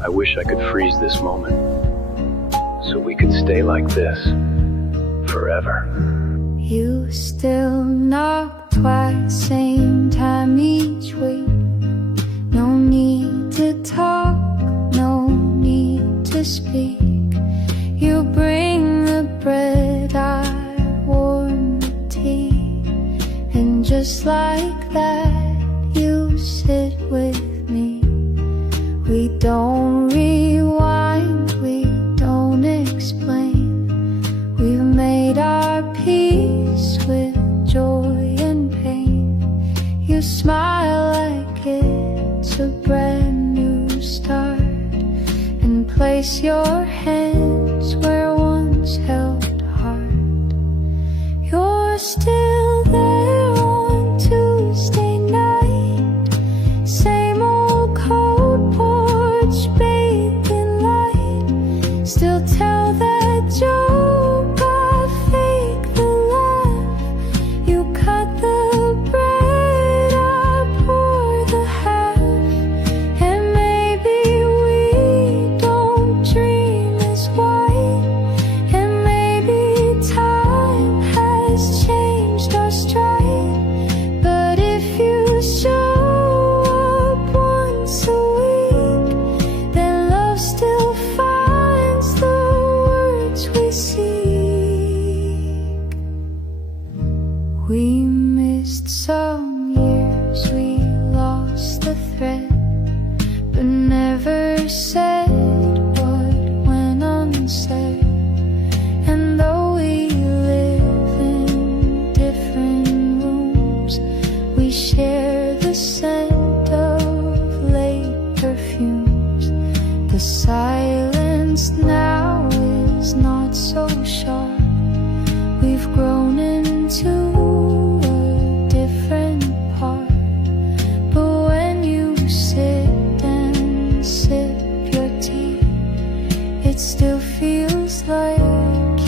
I wish I could freeze this moment, so we could stay like this, forever. You still knock twice, same time each week. No need to talk, no need to speak. You bring the bread, I warm the tea. And just like that, you sit with me. We don't rewind, we don't explain. We've made our peace with joy and pain. You smile like it's a brand new start, and place your hands where once held heart. You're still there on Tuesday night, same old cold porch bathed in light. Still tell that joke, I fake the laugh. You cut the bread, I pour the half. And maybe we don't dream as white, and maybe time has changed our stride. But if you show up once a week, then love still finds the words we seek. We missed some years, we lost the thread, but never said what went unsaid. And though we live in different rooms, we share the scent of late perfumes. The silence now is not so sharp. We've grown into a different part. But when you sit and sip your tea, it still feels like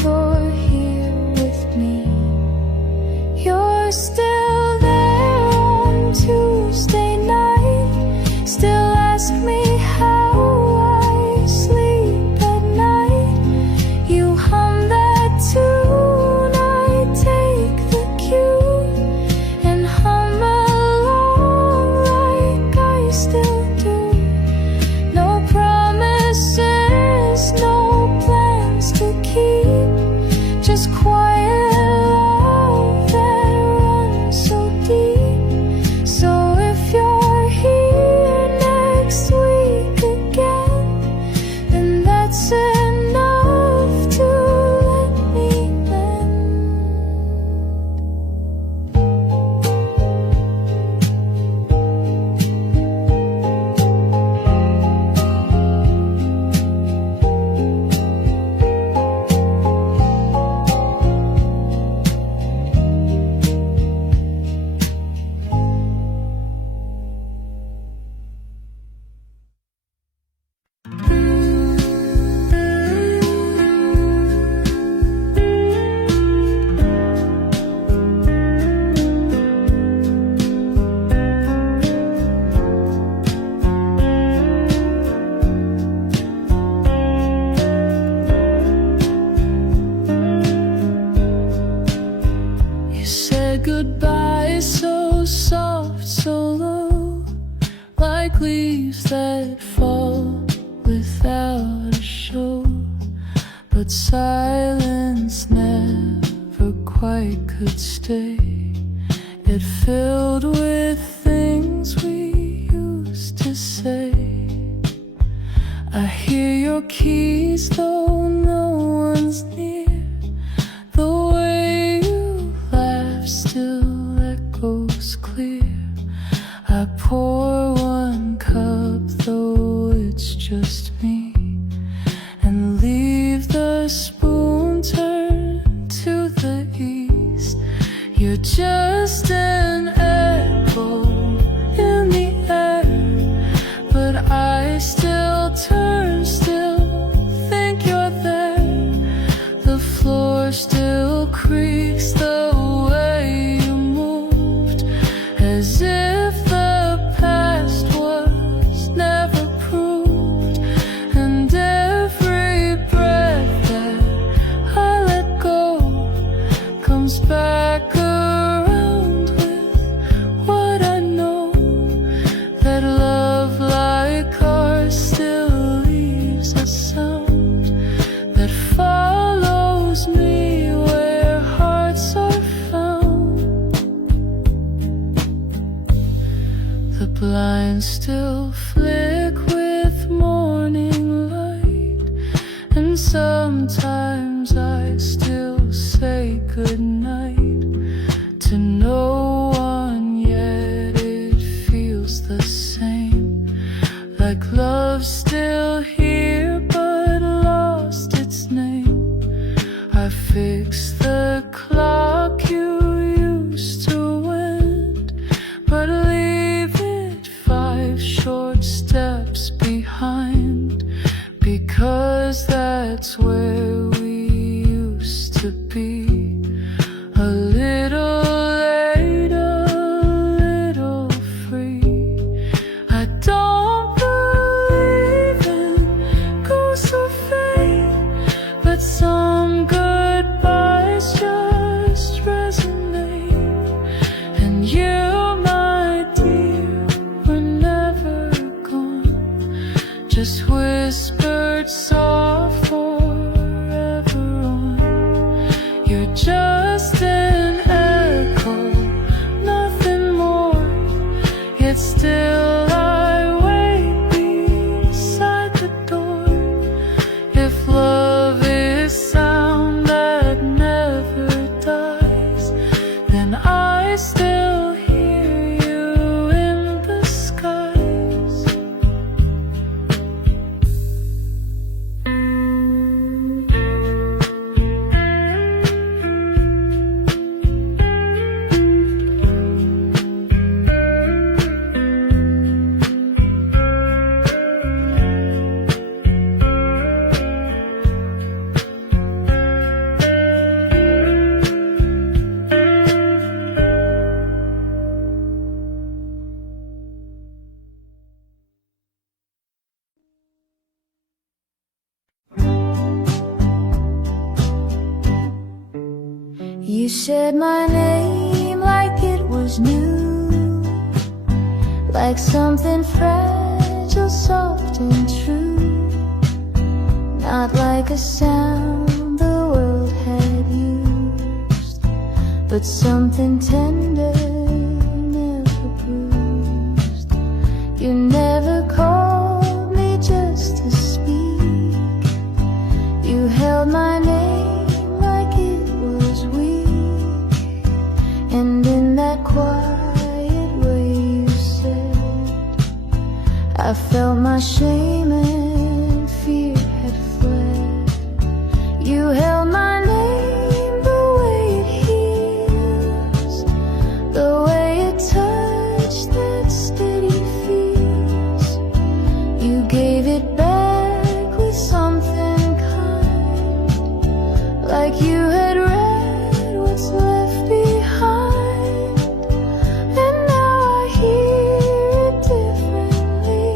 you're here with me. You're still there on Tuesday night, still ask me how I sleep at night. You hum that tune, I take the cue and hum along like I still do. No promises, no plans to keep, just quiet love that runs so deep. So if you're here next week again, then that's enough to let me mend. You said goodbye so soft, so low, like leaves that fall without a show. But silence never quite could stay. It filled with things we used to say. I hear your keys though no one's near. The way you laugh still echoes clear. I pour one cup though it's just me, and leave the spoon turned to the east. You're just an echo in the air, but I still turn, still think you're there. The floor still creaks the way you moved, as if the past was never proved. still here but lost its name. I fixed the clock you used to wind, but leave it 5 short steps behind, because that's where we used to be. A little late, a little free. I don't believe in ghosts or fate, but some goodbyes just resonate. And you, my dear, were never gone, just whispered soft forever on. You're just an echo, nothing more, yet still I wait beside the door. If love is sound that never dies, then I still hear you in the skies. You said my name like it was new, like something fragile, soft and true, not like a sound the world had used, but something tender, never bruised. You never called me just to speak. You held my name like it was weak, and in that quiet way you said, I felt my shame and fear had fled. You held my name the way it heals, the way it touched that steady feels. You gave it back with something kind, like you had read what's left behind. And now I hear it differently.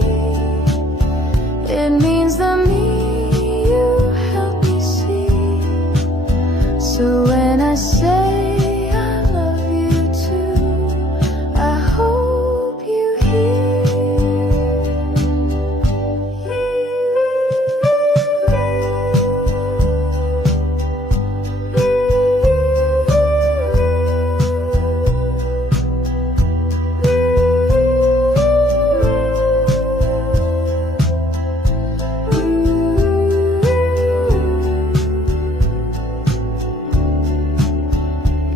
It means the me you helped me see. So when I say I love you too, I hope you hear.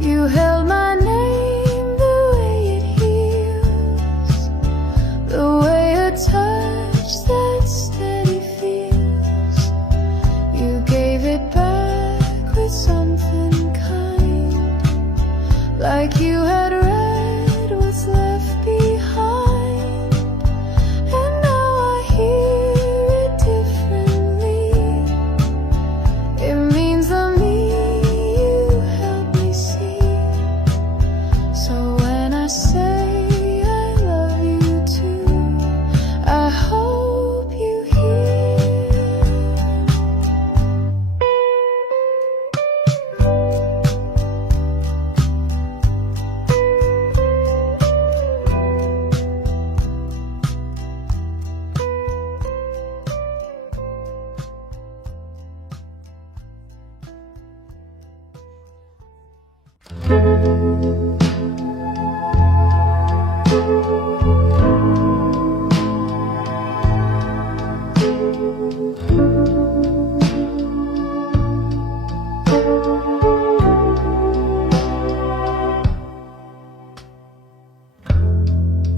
You held my name the way it heals, the way a touch that steady feels. You gave it back with something kind, like you had read what's left behind. And now I hear it differently. It means the me you helped me see. So when I say I love you too, I hope you hear.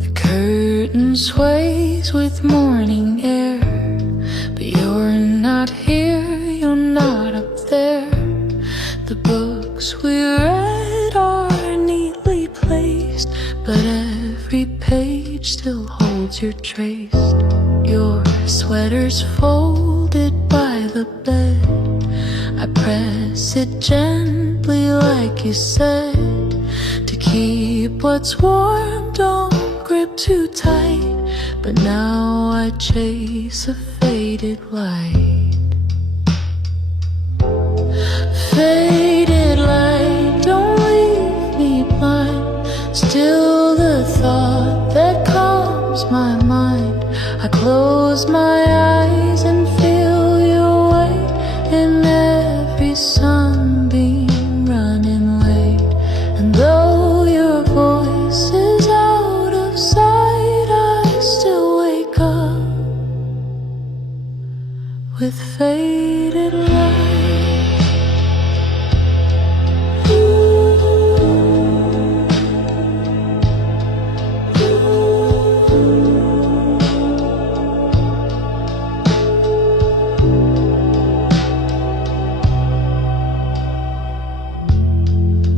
The curtain sways with morning air, page still holds your trace. Your sweater's folded by the bed. I press it gently like you said. To keep what's warm, don't grip too tight. But now I chase a faded light. Faded light, don't leave me blind. Still the thought that calms my mind. I close my eyes and feel your weight in every sunbeam running late. And though your voice is out of sight, I still wake up with faded light.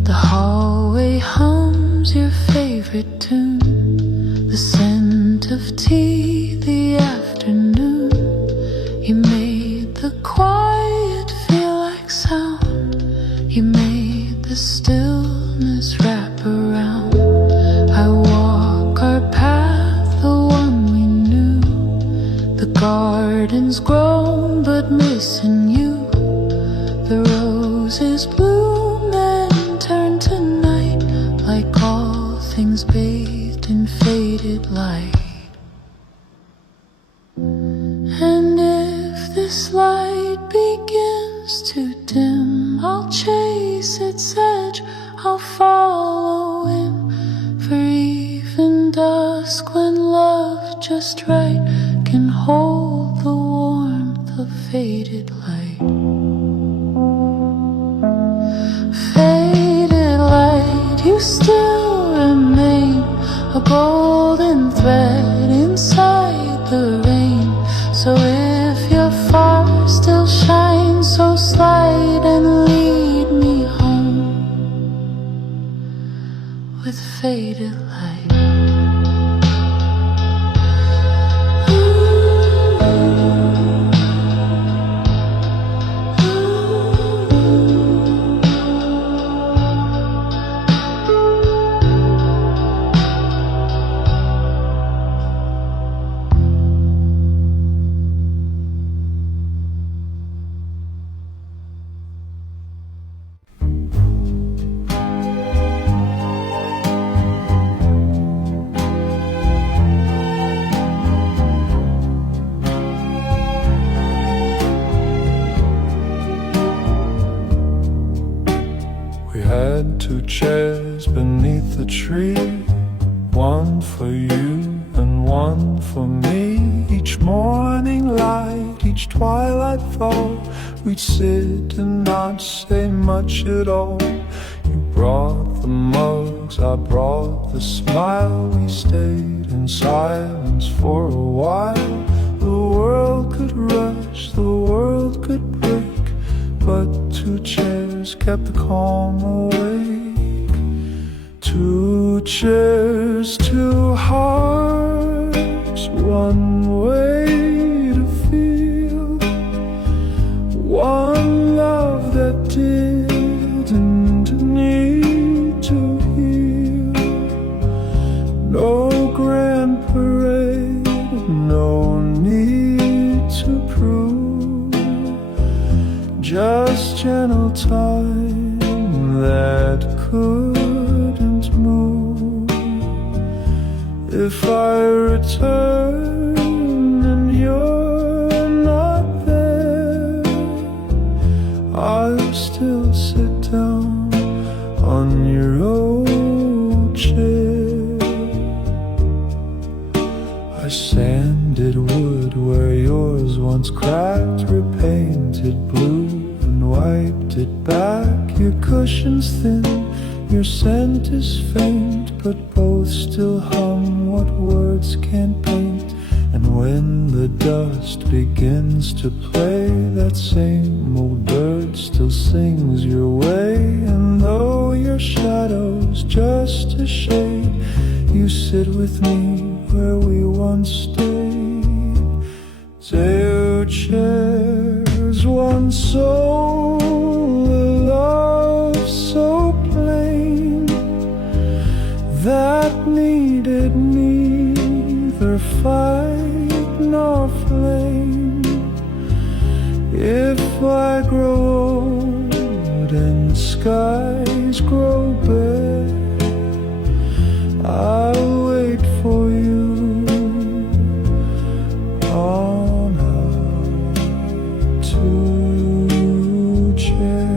The hallway hums your favorite tune, the scent of tea, the afternoon. You made the quiet feel like sound. You made the stillness wrap around. I walk our path, the one we knew. The garden's grown but missing you. The roses bloom and turn to night, like all things bathed in faded light. And if this light begins to dim, I'll chase its edge, I'll follow him. For even dusk, when love just right can hold the warmth of faded light. Faded light, you still remain a golden thread inside the rain. So if you're far, still shine, so slide and lead me home with faded light. Had two chairs beneath the tree, one for you and one for me. Each morning light, each twilight fall, we'd sit and not say much at all. You brought the mugs, I brought the smile. We stayed in silence for a while. The world could rush, the world could break, but two chairs kept the calm awake. Two chairs, two hearts, one way to feel, one love that didn't need to heal. No grand parade, no need to prove, just gentle time that couldn't move. If I return and you're not there, I'll still sit down on your old chair. I sanded wood where yours once cracked, repainted blue and wiped it back. Your cushion's thin, your scent is faint, but both still hum what words can't paint. And when the dust begins to play, that same old bird still sings your way. And though your shadow's just a shade, you sit with me where we once stayed. Two chairs, one soul, a love so plain that needed neither fight nor flame. If I grow old and skies grow bare, I'll wait for you on our two chairs.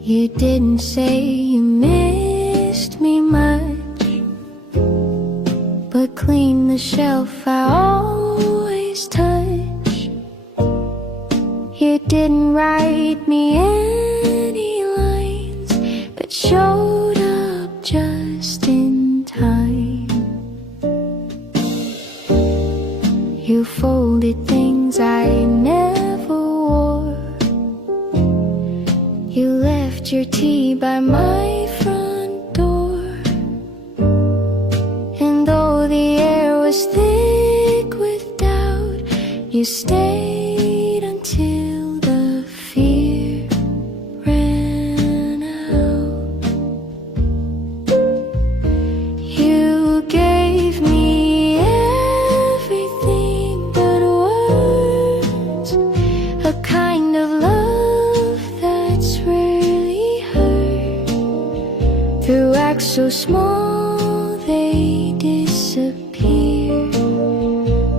You didn't say you missed me much, but clean the shelf I always touch. You didn't write me any lines, but showed up just in time. You folded things I never wore. You left your tea by my front door, and though the air was thick with doubt, you stayed until the fear ran out. You gave me everything but words, a kind of love that's rarely heard. Through acts so small they disappear,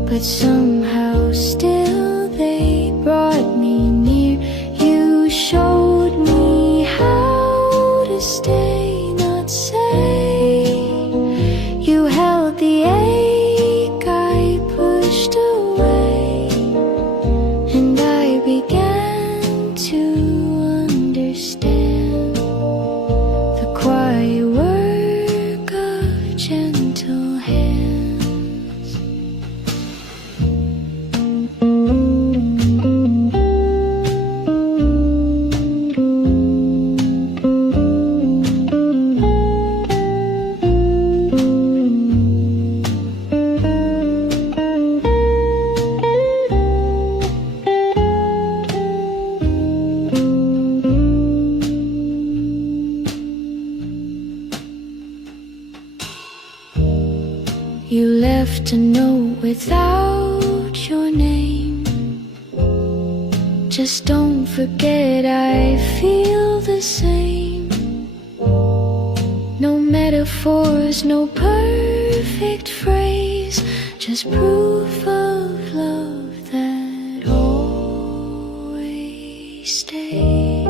but somehow still they brought me near. You showed me how to stay, not say. You held the ache I pushed away, and I began to understand the quiet work of gentle hands. You left a note without your name. Just don't forget I feel the same. No metaphors, no perfect phrase, just proof of love that always stays.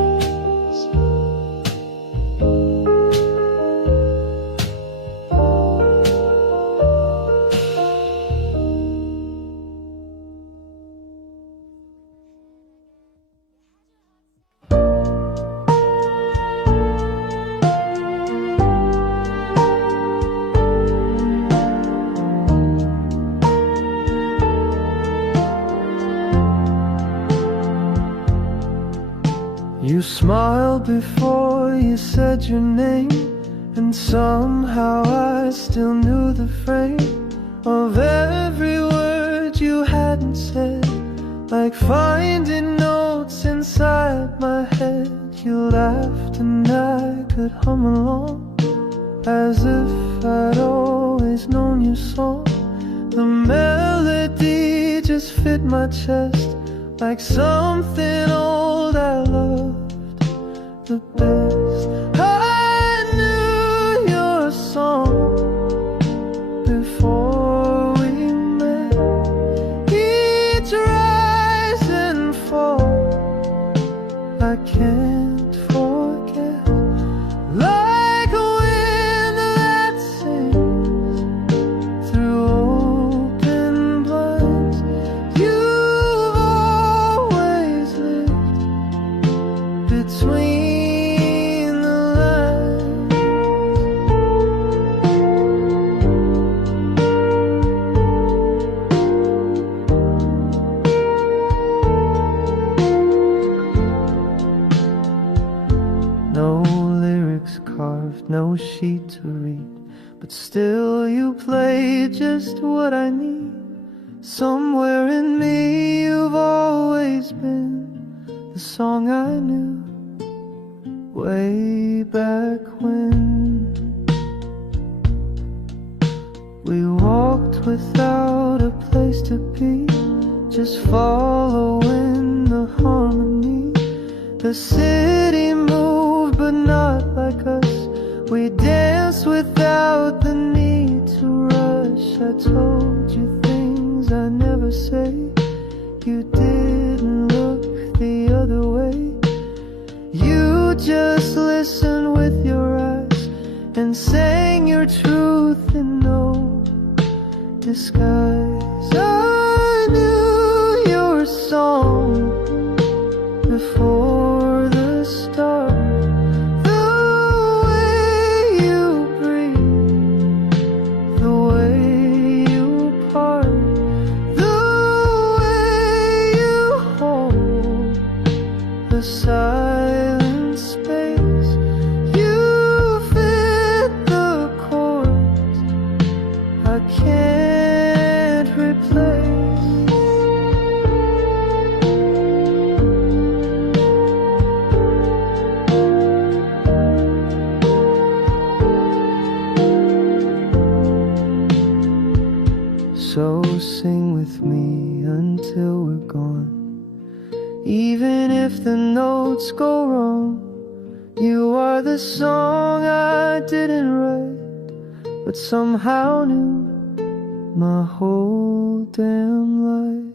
You smiled before you said your name, and somehow I still knew the frame of every word you hadn't said. Like finding notes inside my head. You laughed and I could hum along, as if I'd always known your song. The melody just fit my chest, like something old I loved the best. I knew your song before we met. Each rise and fall I can't forget. Like a wind to read, but still you play just what I need. Somewhere in me you've always been the song I knew way back when. We walked without a place to be, just following the harmony. The city moved but not like us. We danced without the need to rush. I told you things I never say. You didn't look the other way. You just listened with your eyes and sang your truth in no disguise. I knew your song before the start. The way you breathe, the way you part, the way you hold the silent space. You fit the chords I can't replace. So sing with me until we're gone. Even if the notes go wrong, you are the song I didn't write, but somehow knew my whole damn life.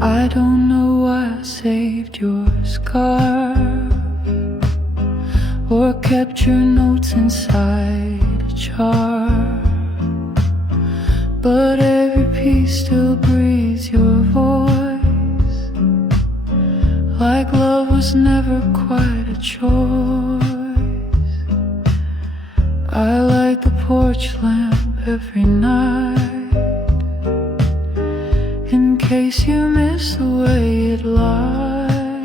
I don't know why I saved your scarf or kept your notes inside a jar, but every piece still breathes your voice, like love was never quite a choice. I light the porch lamp every night in case you miss the way it lights,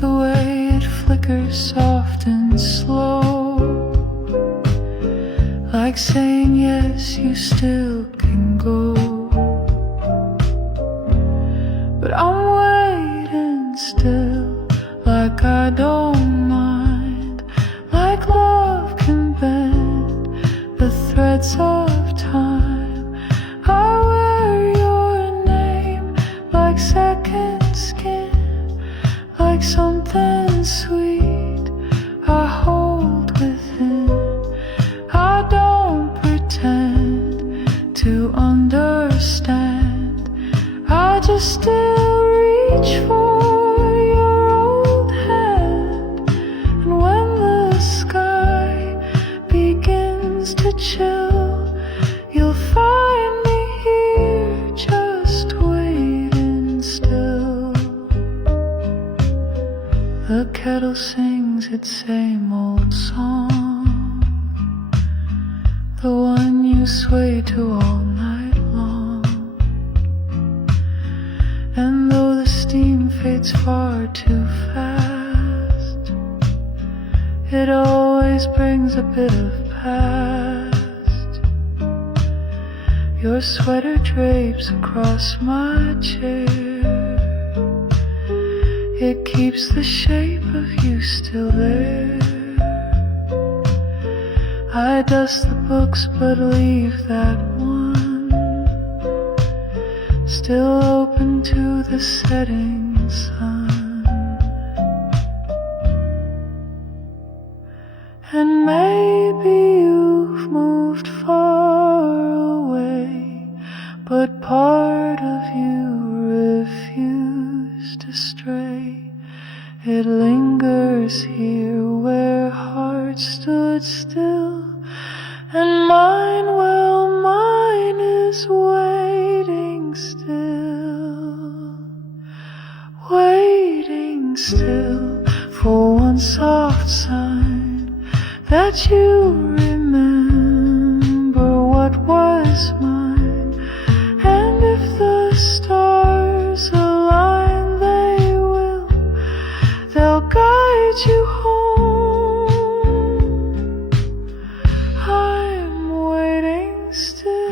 the way it flickers soft and slow, like saying yes, you still can go. But I'm waiting still, like I don't mind, like love can bend the threads of time. Like second skin, like something sweet I hold within. I don't pretend to understand, I just still reach for your old hand. And when the sky begins to chill, you'll find me here just waiting still. The kettle sings its same old song, the one you sway to all night long. And though the steam fades far too fast, it always brings a bit of past. Your sweater drapes across my chair, it keeps the shape of you still there. I dust the books but leave that one still open to the setting sun. And maybe you've moved far away, but part of you refused to stray. It lingers here where hearts stood still, and mine, well, mine is waiting still. still for one soft sign that you remember what was mine. And if the stars align, they'll guide you home. I'm waiting still.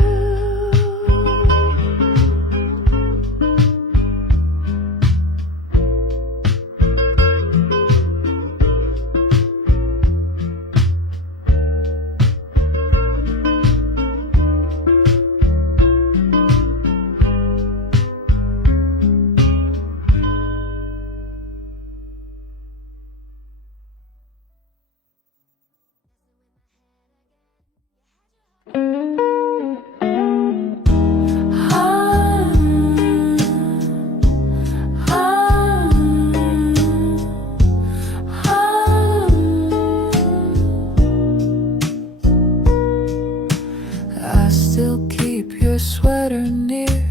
I still keep your sweater near,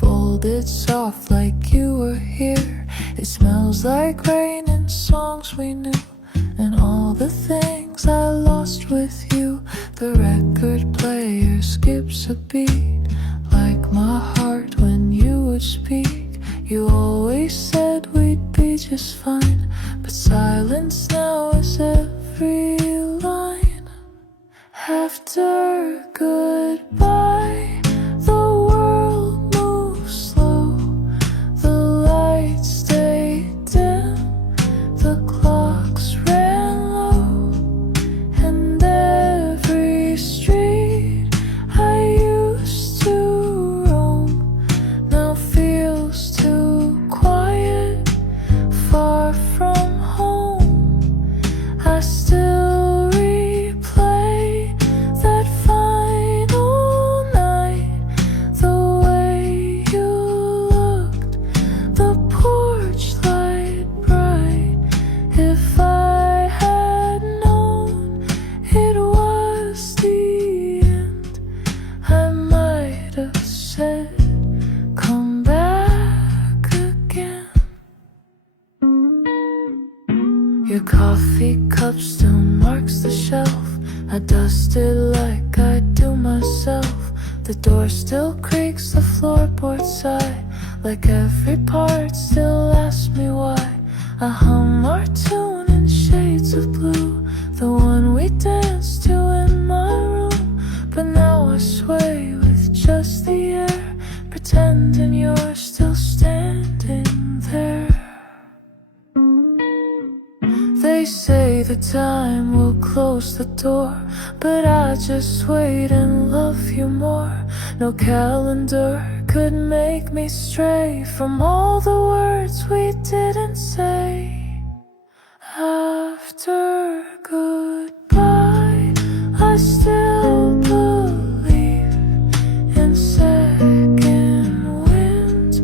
folded soft like you were here. It smells like rain and songs we knew, and all the things I lost with you. The record player skips a beat, like my heart when you would speak. You always said we'd be just fine, but silence now is every line. After goodbye, the world moves slow, the lights stay dim, the clocks ran low, and every street I used to roam now feels too quiet, far from home. I still replay that final night, the way you looked, the porch light bright. If I had known it was the end, I might have said, come back again. Your coffee cup still marks the shelf. I dust it like I do myself. The door still creaks, the floorboard sigh, like every part still asks me why. I hum our tune in shades of blue, the one we danced to in my room. But now I sway with just the air, pretending you're still standing there. They say the time will close the door, but I just wait and love you more. No calendar could make me stray from all the words we didn't say. After goodbye, I still believe in second winds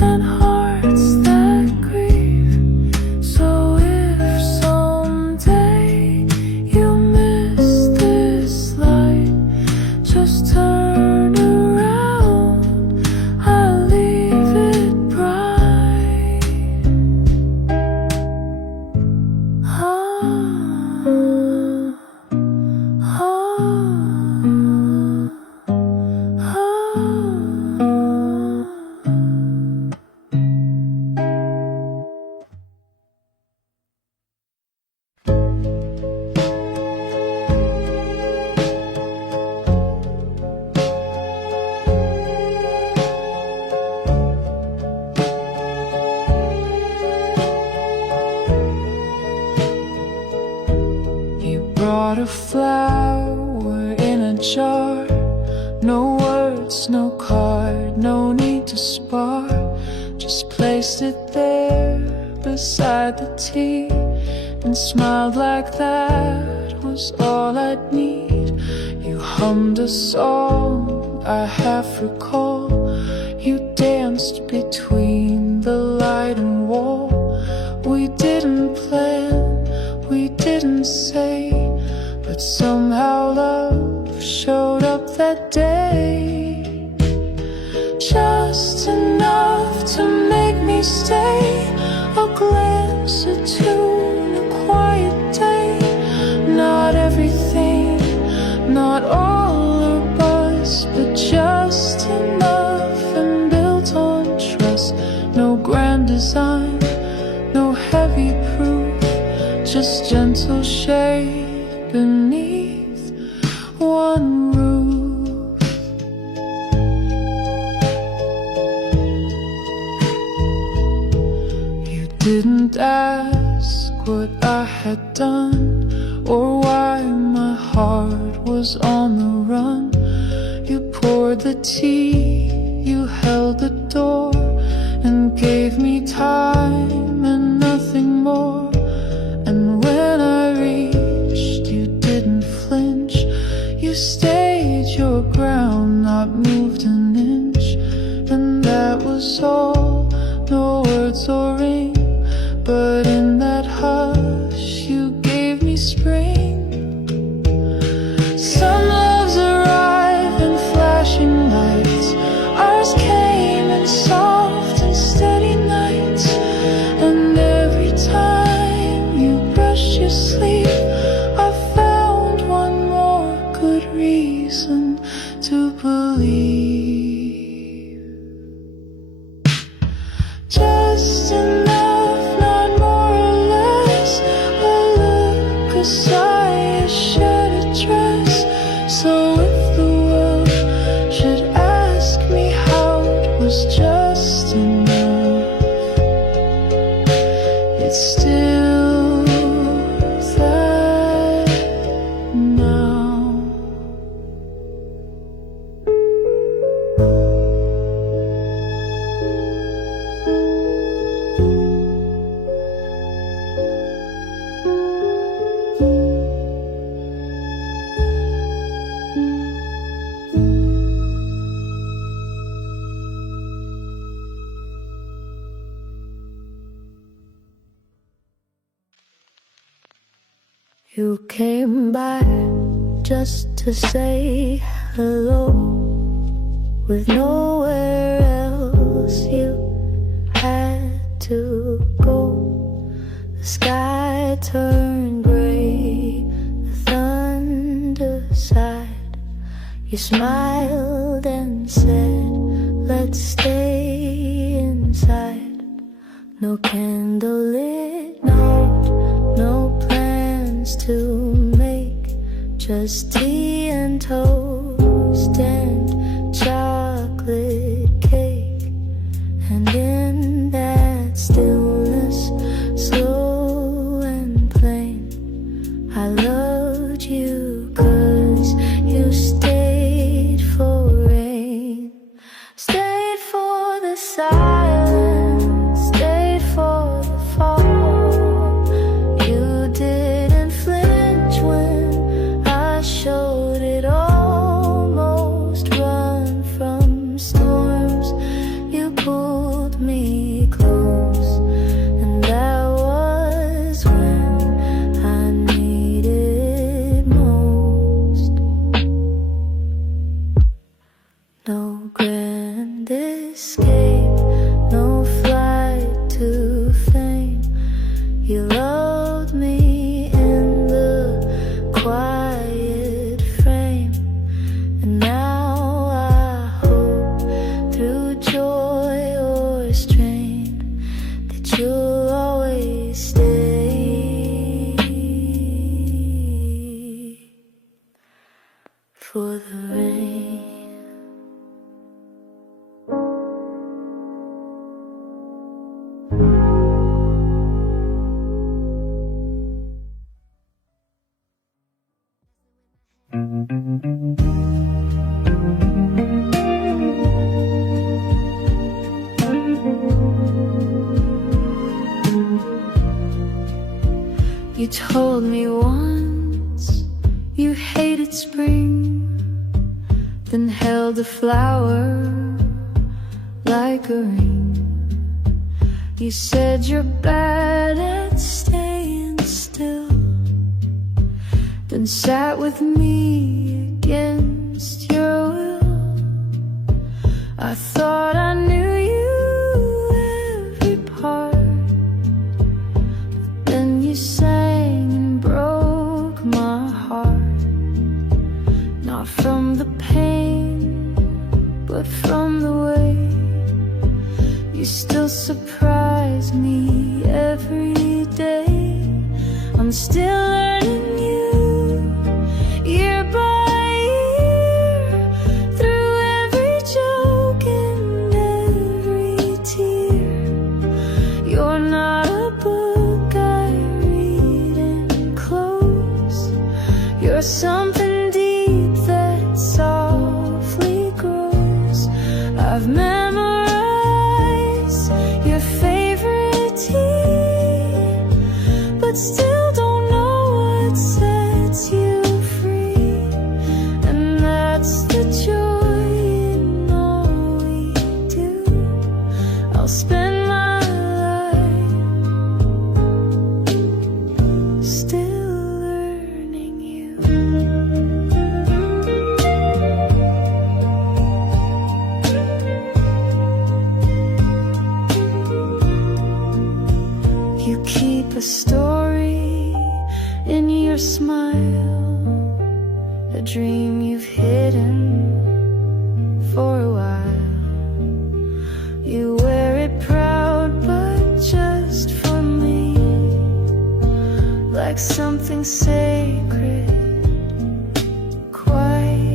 and hearts that grieve. So if someday you miss this light, just turn around, I'll leave it bright. You brought a flower in a jar, no words, no card, no need to spar. Just placed it there beside the tea and smiled like that was all I'd need. You hummed a song I half recall. You danced between the light and wall. We didn't plan, we didn't say, but somehow love showed up that day. Just enough to make me stay. I'll glance at you in a quiet day. Not everything, not all or buzz, but just enough and built on trust. No grand design, no heavy proof, just gentle shade beneath one roof. You didn't ask what I had done or why my heart was on the run. You poured the tea, you held the door, and gave me time and nothing more. And when I reached, you didn't flinch. You stayed your ground, not moved an inch. And that was all, no words or ring, but in that hush you gave me spring. Some loves arrive in flashing lights, ours came in soft and steady nights. And every time you brushed your sleeve, I found one more good reason to believe. Just enough, not more or less, a look, a sigh, a shared address. So if the world should ask me how it was just enough, it's still that now. You came by just to say hello, with nowhere else you had to go. The sky turned gray, the thunder sighed. You smiled and said, let's stay inside. No candle lit, no plans to make, just tea and toast and chocolate cake. And in that stillness, slow and plain, I loved you 'cause you stayed for rain, stayed for the silence, stayed for the fall. You didn't flinch when I showed it, almost run from storms. You pulled me close, and that was when I needed most. No grand escape, no flight to fame. You loved me in the quiet frame, and now I hope through joy or strain that you'll always stay for the rain. You told me once you hated spring, then held a flower like a ring. You said you're bad at staying still, then sat with me against your will. I thought I knew you every part, you sang and broke my heart, not from the pain, but from the way you still surprise me every day. I'm still learning you, year by year, through every joke and every tear. You're not a book I read and close. You're something deep that softly grows. I've memorized your favorite tea, but still don't know what sets you free. And that's the joy in all we do. I'll spend my life still learning you. You keep a story in your smile, a dream you've hidden for a while. You wear it proud, but just for me, like something sacred, quietly.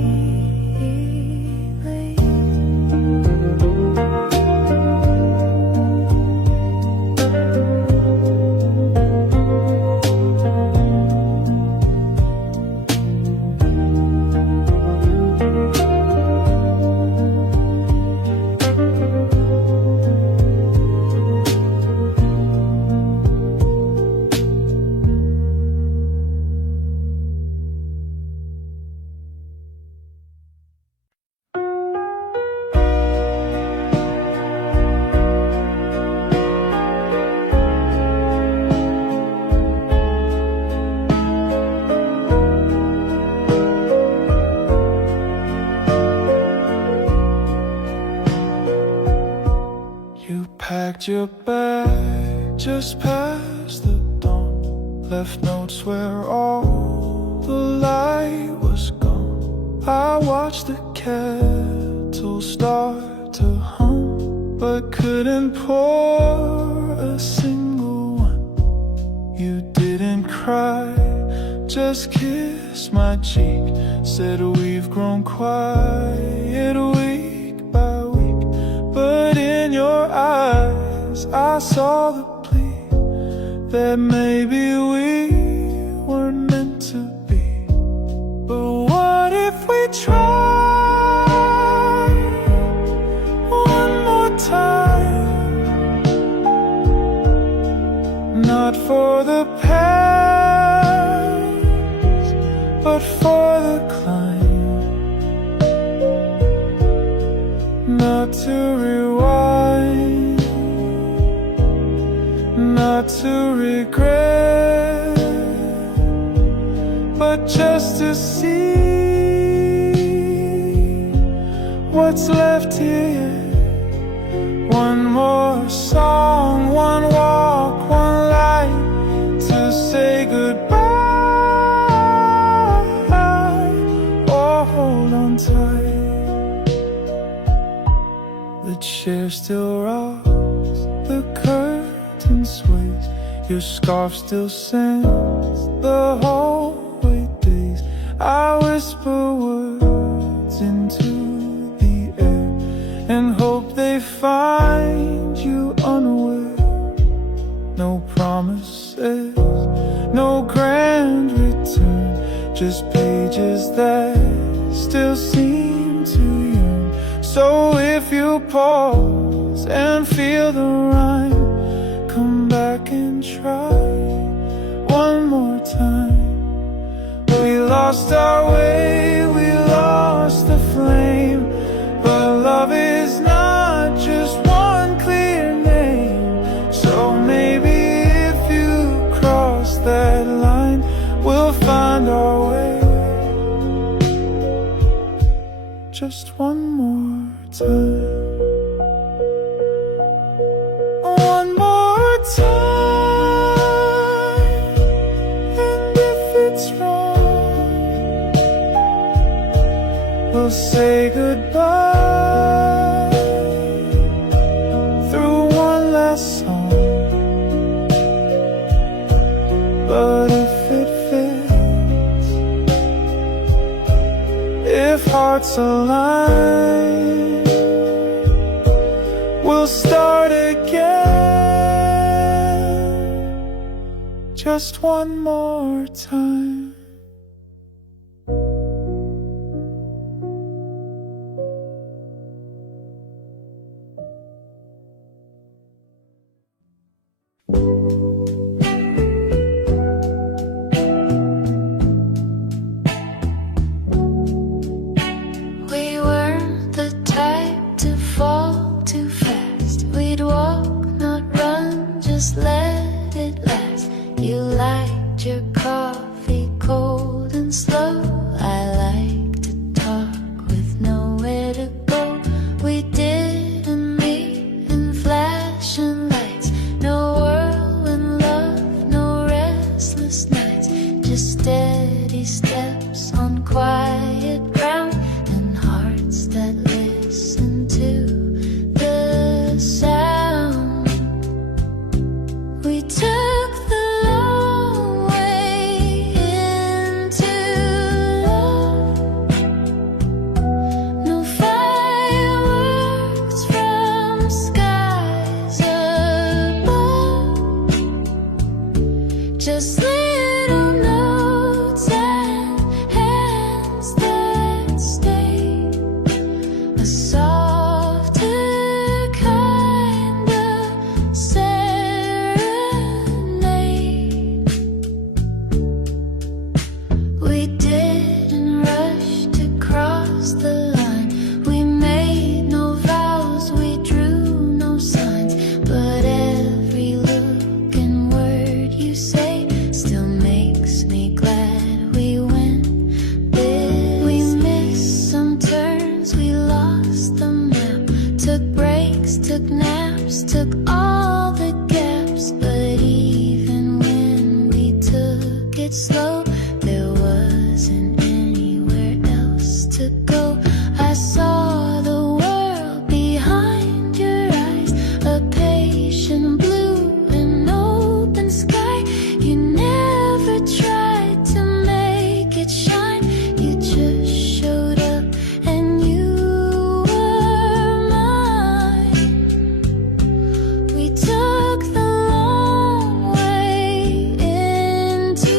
You packed your bag just past the dawn, left notes where all the light was gone. I watched the kettle start to hum, but couldn't pour a single one. You didn't cry, just kissed my cheek, said we've grown quiet week by week. But in your eyes I saw the plea that maybe we weren't meant to be. But what if we try one more time? Not for the past, but for the climb. Not to rewind, not to regret, but just to see what's left here. One more song, one walk, one light to say goodbye. Oh, hold on tight. The chair still rocks, the curtain sways, your scarf still sends the hallway days. I whisper words into the air and hope they find you unaware. No promises, no grand return, just pages that still seem to yearn. So if you pause and feel the rhyme, come back and try one more time. We lost our way, we lost the flame, but love is not just one clear name. So maybe if you cross that line, we'll find our way. Just one more time. One more time. But if it fits, if hearts align, we'll start again, just one more time. We weren't the type to fall too fast. We'd walk, not run, just let it last. You liked your coffee cold and slow. I like to talk with nowhere to go. We didn't meet in flashing lights. No whirlwind love, no restless nights. Just steady steps on quiet ground, and hearts that listen to the sound. We took the long way into love. No fireworks from skies above, just little notes and hands that stay. A softer kind of serenade. We didn't rush to cross the line. We made no vows, we drew no signs. But every look and word you say still makes me glad we went this. We missed some turns, we lost the map. Took breaks, took naps, took all the gaps. But even when we took it slow, there wasn't anywhere else to go. I saw the world behind your eyes, a patient blue and open sky. You never tried to make it shine. You just showed up and you were mine. We took the long way into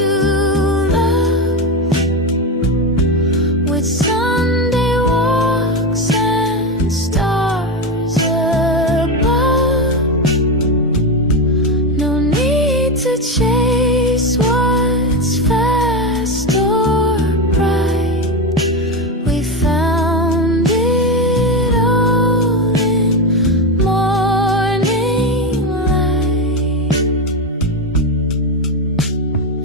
love, with Sunday walks and stars above. No need to chase what's fast or bright. We found it all in morning light.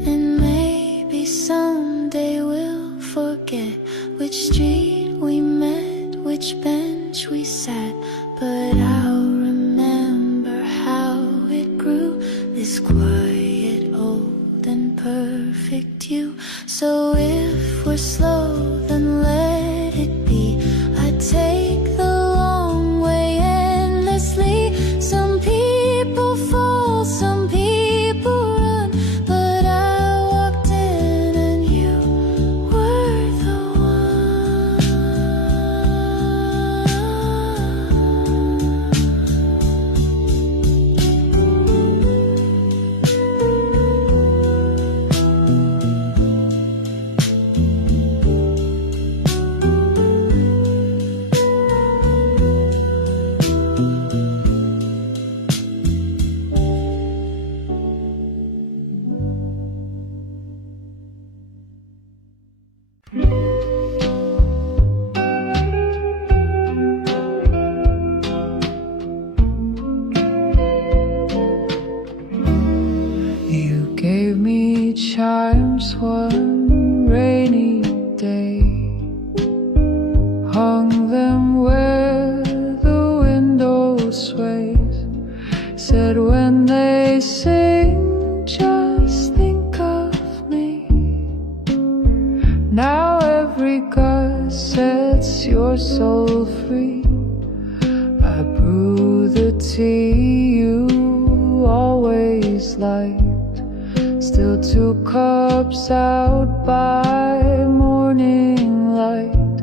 And maybe someday we'll forget which street we met, which bench we sat. But I'll remember how it grew, this quiet, old and perfect you. So if we're slow, then let it be. I take the long way endlessly. Some people fall, some people run, but I walked in and you were the one. You gave me chimes one rainy day, hung them where the window sways, said when they sing, just think of me. Now every gust sets your soul free. I brew the tea you always liked, still 2 cups out by morning light.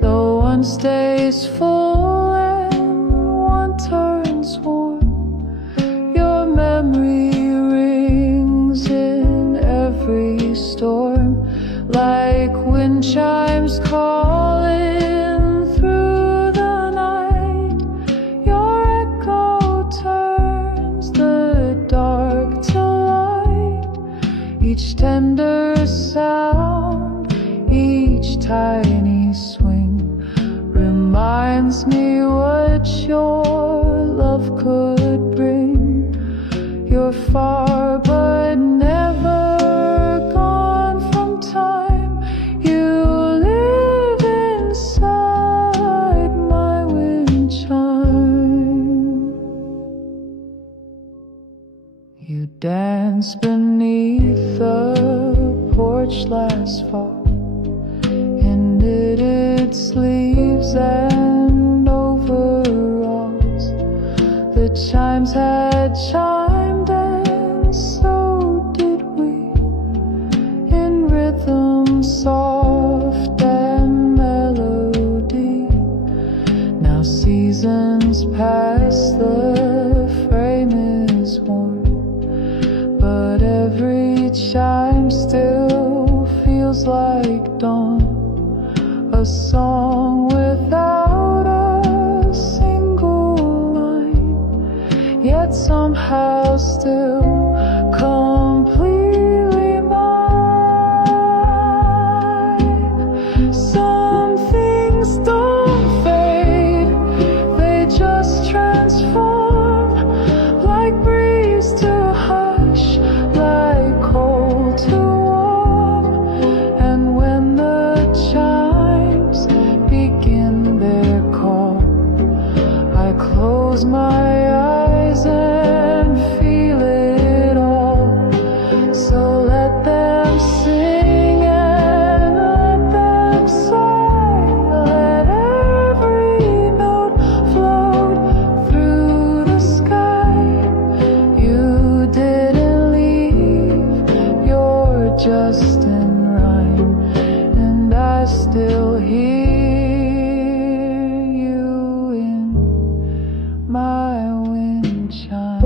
Though one stays full and one turns warm, your memory rings in every storm, like wind chimes calling through the night. Your echo turns the dark to light. Each tender sound, each tiny swing reminds me what your love could bring. You're far but never gone from time. You live inside my wind chime. You danced beneath the porch last fall in knitted sleeves and overalls. The chimes had chimed and so did we, in rhythm soft and melody. Now seasons pass, the frame is worn, but every chime still feels like dawn. A song without a single line, yet somehow still completely mine. Some things don't fade, they just transform, like breeze to hush, like cold to warm. And when the chimes begin their call, I close my eyes and feel it all. So let them sing and let them sigh, let every note float through the sky. You didn't leave, you're just in rhyme, and I still hear you in my wind chime.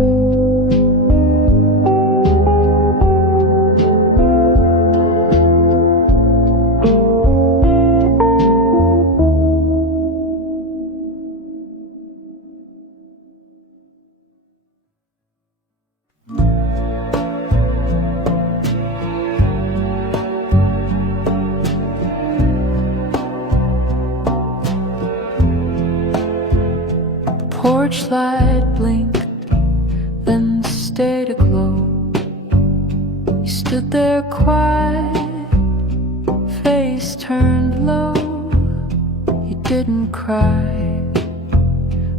Porch light blinked, then stayed aglow. You stood there quiet, face turned low. You didn't cry,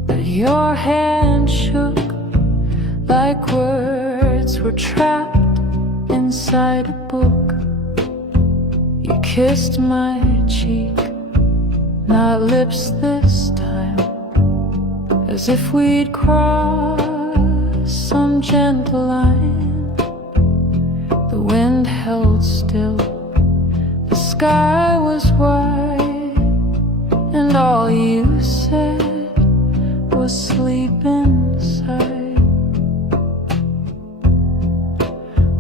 but your hand shook like words were trapped inside a book. You kissed my cheek, not lips this time, as if we'd crossed some gentle line. The wind held still, the sky was white, and all you said was sleep inside.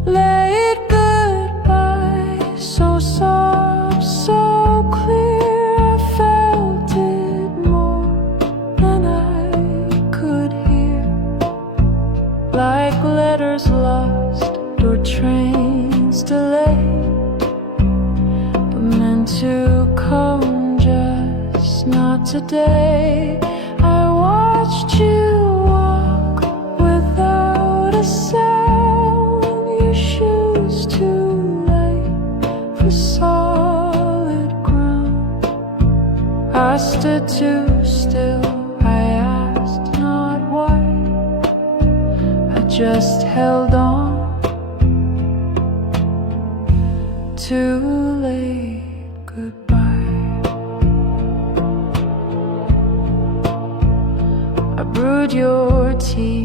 Late goodbye, so soft, so clear, I felt it more than I could hear, like letters lost or trains delayed, but meant to come, just not today. I watched you walk without a sound, your shoes too light for solid ground. I stood too still, I asked not why, I just held on. Too late, goodbye. I brewed your tea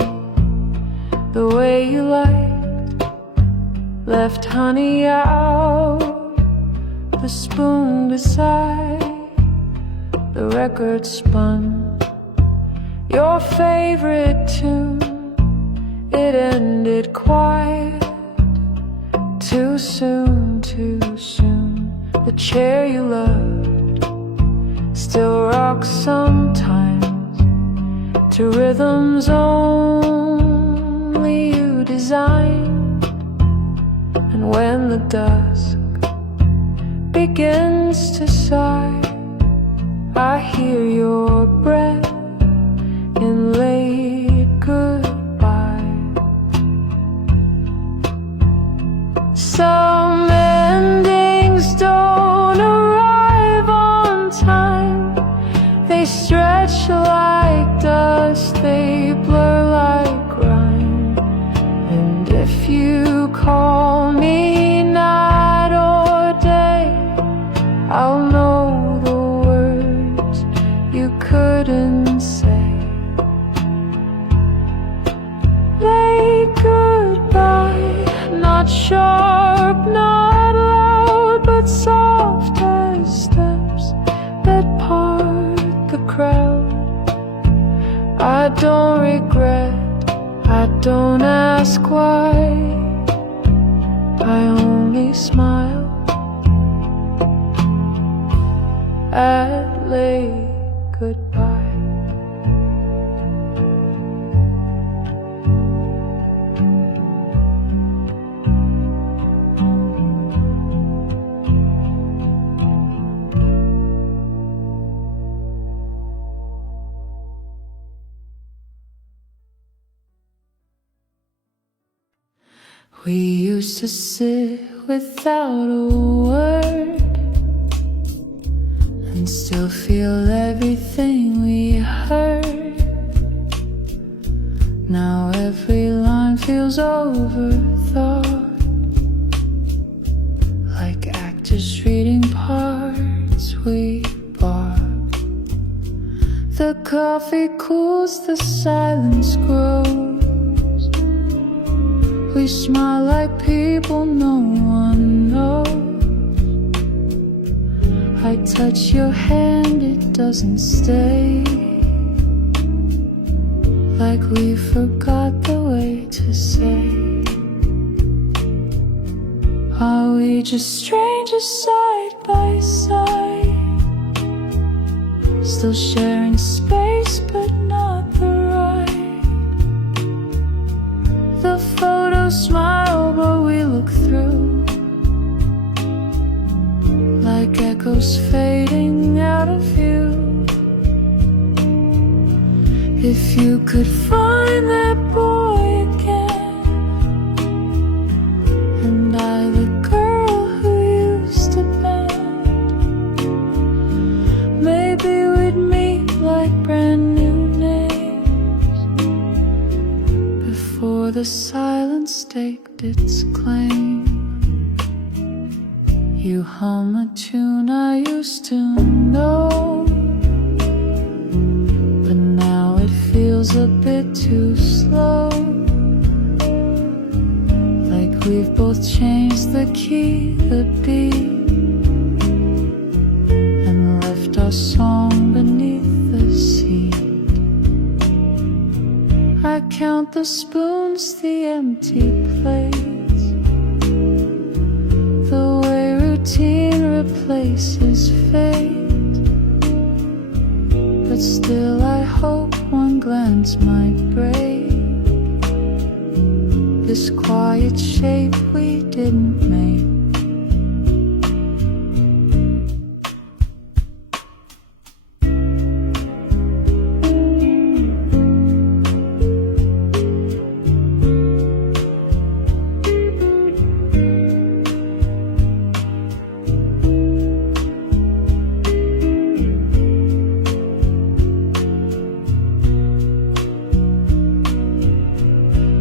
the way you liked, left honey out the spoon beside the record spun. Your favorite tune, it ended quiet. Too soon, too soon. The chair you loved still rocks sometimes to rhythms only you designed. And when the dusk begins to sigh, I hear your breath in late goodbye. Some endings don't arrive on time. They stretch like dust, they blur like rhyme. And if you call me night or day, I'll know the words you couldn't say. Late goodbye, not sharp, not loud, but soft as steps that part the crowd. I don't regret, I don't ask why, I only smile at late goodbye. We used to sit without a word and still feel everything we heard. Now every line feels overthought, like actors reading parts we bought. The coffee cools, the silence grows. We smile like people no one knows. I touch your hand, it doesn't stay, like we forgot the way to say. Are we just strangers side by side, still sharing space but not the ride? The photos smile but we look through, like echoes fading out of view. If you could find that boy again, and I the girl who used to bend, maybe we'd meet like brand new names before the silence staked its claim. You hum a tune I used to know, but now it feels a bit too slow, like we've both changed the key, the beat, and left our song beneath the seat. I count the spoons, the empty plates, the way routine replaces fate, but still I hope one glance might break this quiet shape we didn't make.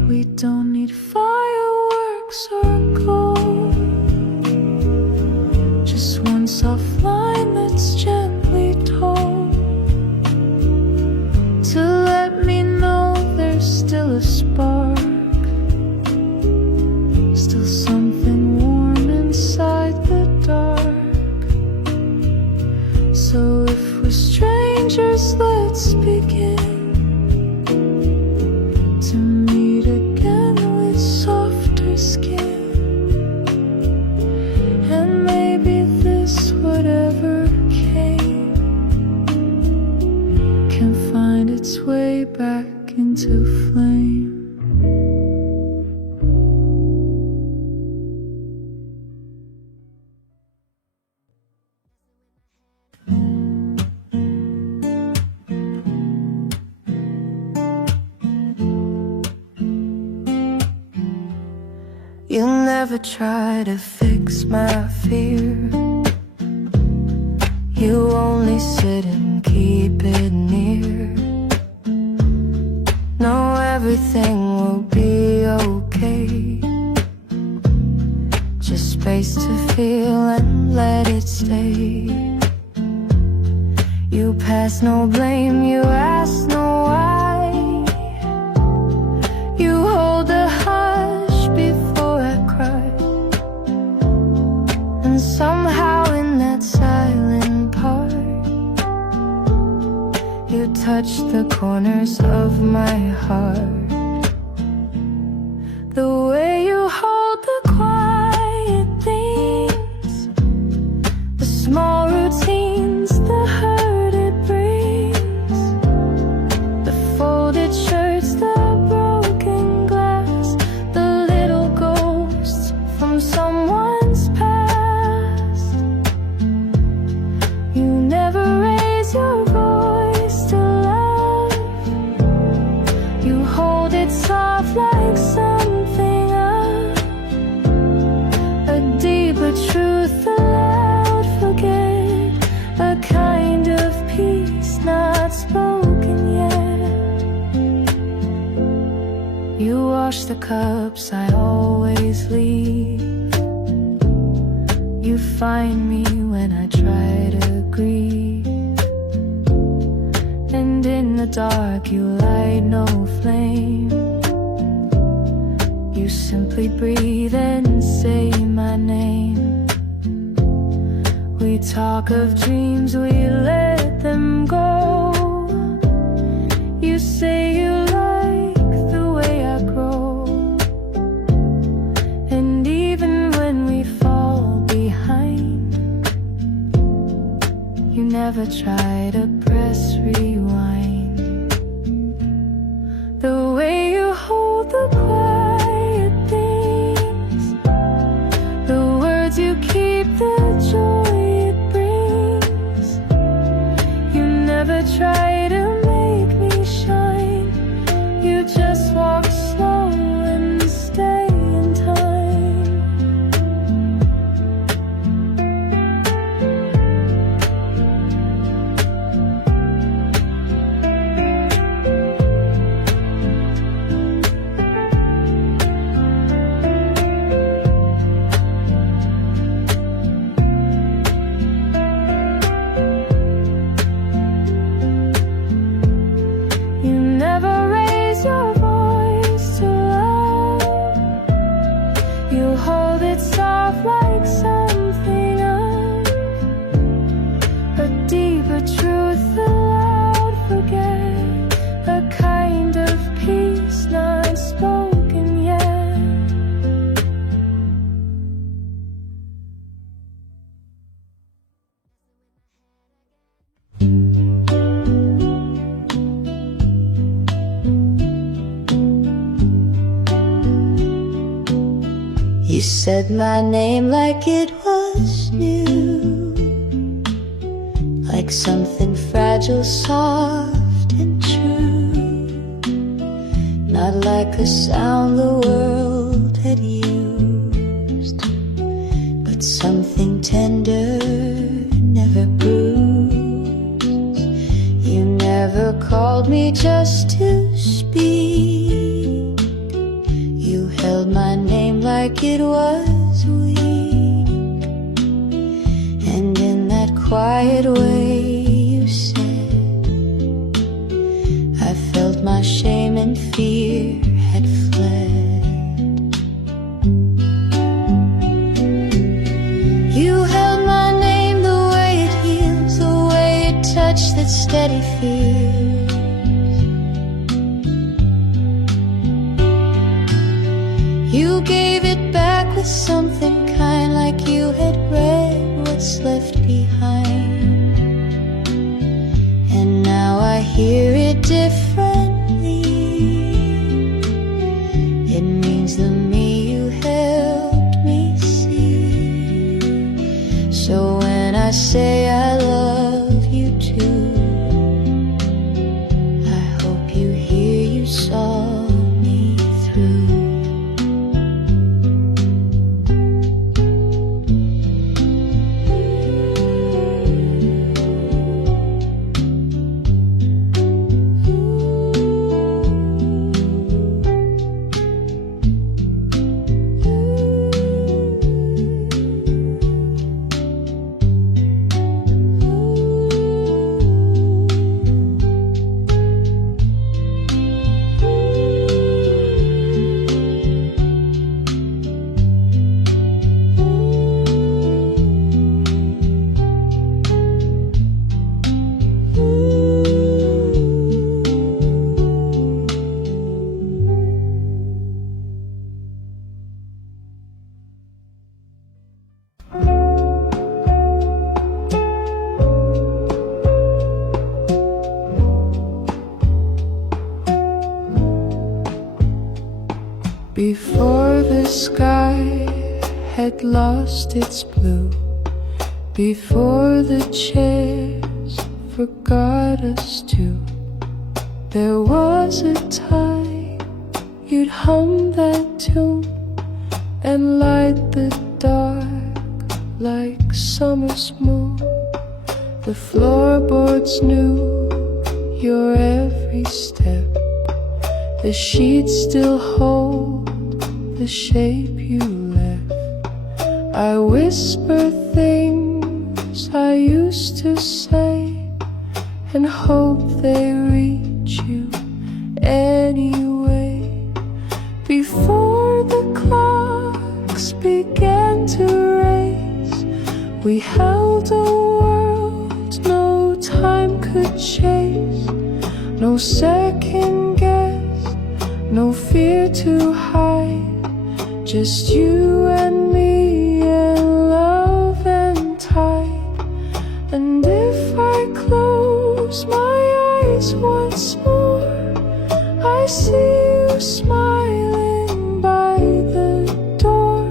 We don't need fireworks or gold, into flame. You never try to fix my fear. You only sit and keep it near. Know everything will be okay. Just space to feel and let it stay. You pass no blame, you ask no why. You hold the hush before I cry. And somehow in that silent part, you touch the corners of my heart. The way you hold the quiet things, the small routines, the hurt it brings, the folded shirts, the broken glass, the little ghosts from someone's past. You never raise your voice to love. You hold it soft like something up, a deeper truth, a loud forget, a kind of peace not spoken yet. You wash the cups I always leave. You find me when I try to grieve, and in the dark you light no flame. You simply breathe and say my name. We talk of dreams, we let them go. You say you like the way I grow, and even when we fall behind, you never try to press rewind. The way you hold the quiet things, the words you keep, the joy it brings. You never try to make me shine. You just walk slow and stay in time. You never raise your voice to love. You hold it soft like something up, a deeper truth, a loud forget, a kind of peace not spoken yet. You said my name like it was new, like something fragile, soft and true, not like a sound the world had used, but something tender, never bruised. You never called me just to speak. You held my name like it was weak, and in that quiet way you said, I felt my shame and fear had fled. You held my name the way it heals, the way it touched that steady fear. You gave it back with something kind, like you had read what's left behind. And now I hear it differently. say I love you too. I hope you hear you saw me through. Before the sky had lost its blue, before the chairs forgot us too, there was a time you'd hum that tune and light the dark like summer's moon. The floorboards knew your every step. The sheets still hold the shape you left. I whisper things I used to say and hope they reach you anyway. Before the clocks began to race, we held a world no time could chase. No second guess, no fear to hide, just you and me and love and tide. And if I close my eyes once more, I see you smiling by the door,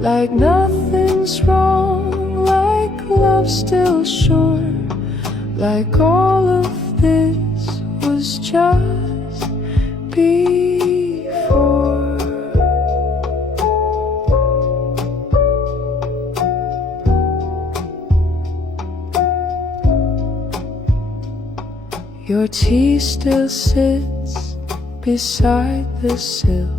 like nothing's wrong, like love's still sure, like all of this was just before. Your tea still sits beside the sill.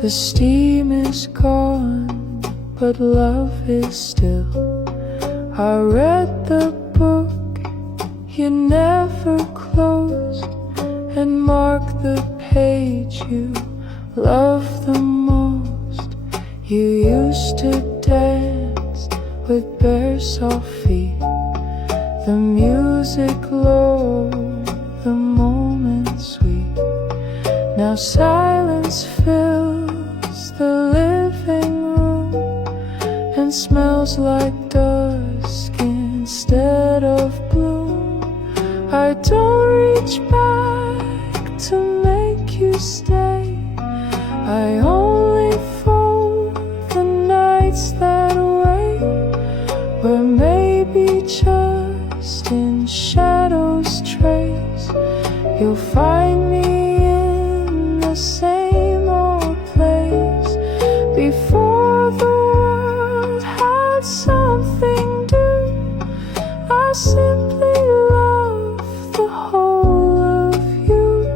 The steam is gone, but love is still. I read the book you never closed and marked the page you loved the most. You used to dance with bare soft feet, the music low, the moment sweet. Now silence fills the living room and smells like dusk instead of bloom. I don't reach back to make you stay, I only phone the nights that wait, where maybe just in shadows trace you'll find me in the same old place. Before the world had something new, I simply love the whole of you.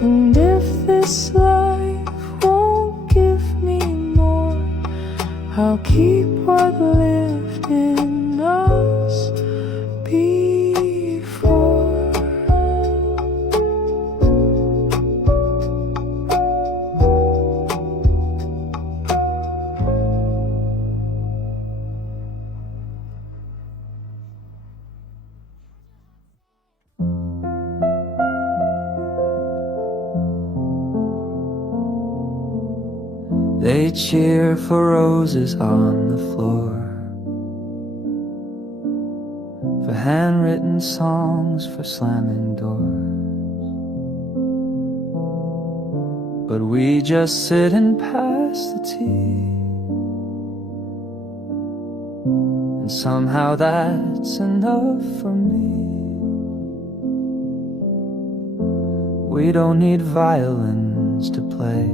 And if this life won't give me more, I'll keep what lived in us before. They cheer for roses on the floor, for handwritten songs, for slamming doors. But we just sit and pass the tea and somehow that's enough for me. We don't need violins to play,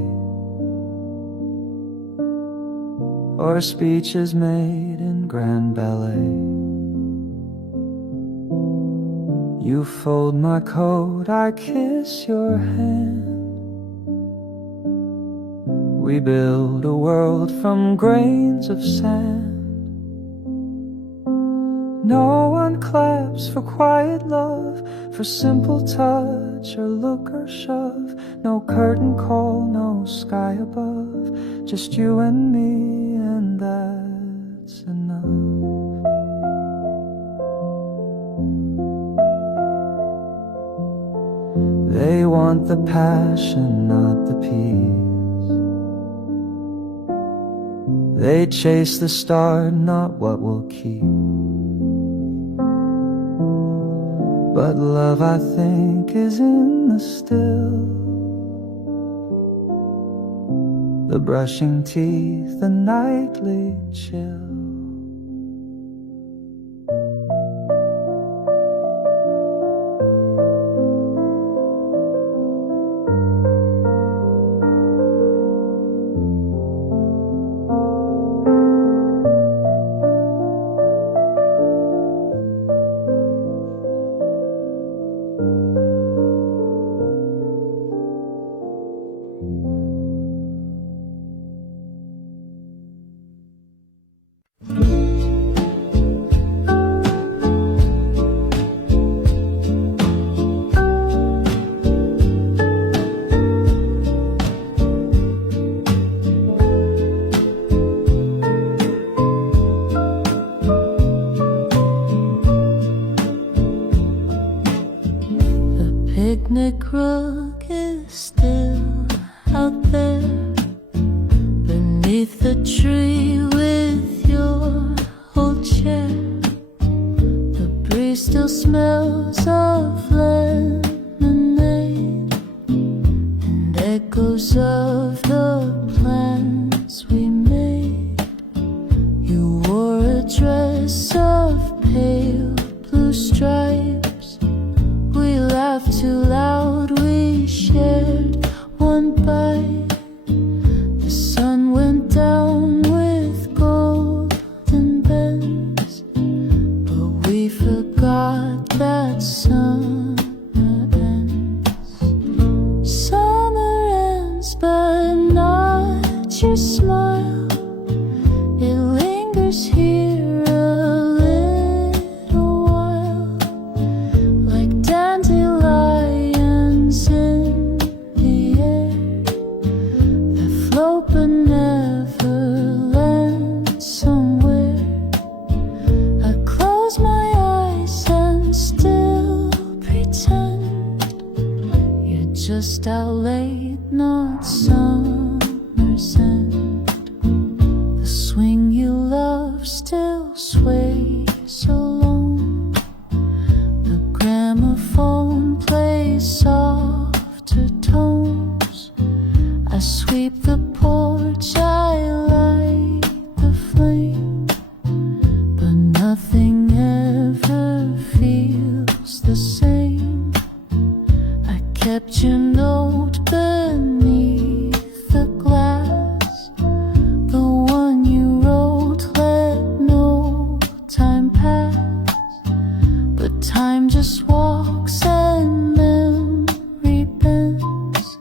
or speeches made in grand ballet. You fold my coat, I kiss your hand. We build a world from grains of sand. No one claps for quiet love, for simple touch or look or shove. No curtain call, no sky above, just you and me, and that's enough. They want the passion, not the peace. They chase the star, not what will keep. But love, I think, is in the still, the brushing teeth, the nightly chill. Picnic rug is still out there beneath the tree with your old chair. The breeze still smells of lemonade and echoes of the plans we made. You wore a dress of pale blue stripes. We laughed too loud, we shared one bite. The sun went down with golden bends, but we forgot that summer ends. Summer ends, but not your smile. It lingers here a little while, like dandelions in the air that float but never land somewhere. I close my eyes and still pretend you're just out late, not summer's end. The swing you love still sways alone. The gramophone plays softer tones. I sweep the porch, I light the flame, but nothing ever feels the same. I kept your note beneath the glass, the one you wrote, let no time pass. But time just walks and memory bends,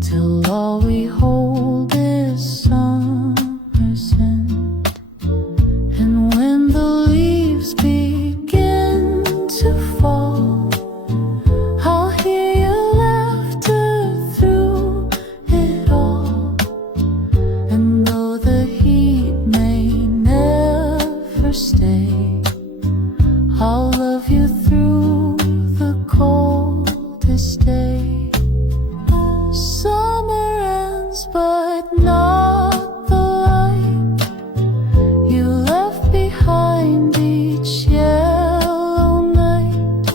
till all we hold is summer's end. And when the leaves begin to fall, I'll hear your laughter through it all. And though the heat may never stay, I'll love you through the coldest day. Summer ends, but not the light you left behind each yellow night.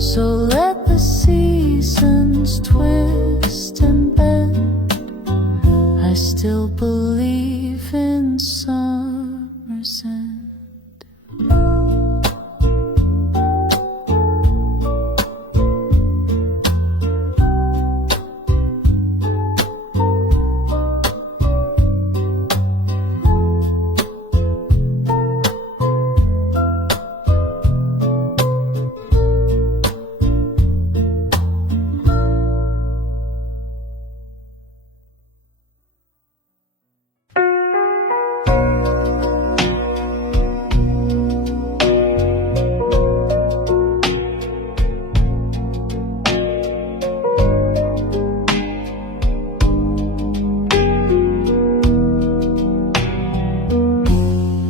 So let the seasons twist and bend. I still believe in summer's end.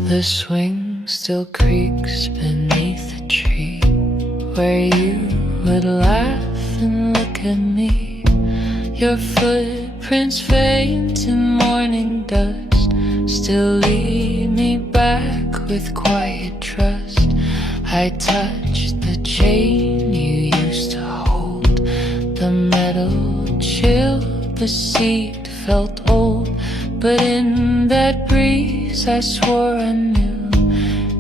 The swing still creaks beneath the tree where you would laugh and look at me. Your footprints faint in morning dust still lead me back with quiet trust. I touched the chain you used to hold. The metal chilled, the seat felt old. But in that breeze I swore I knew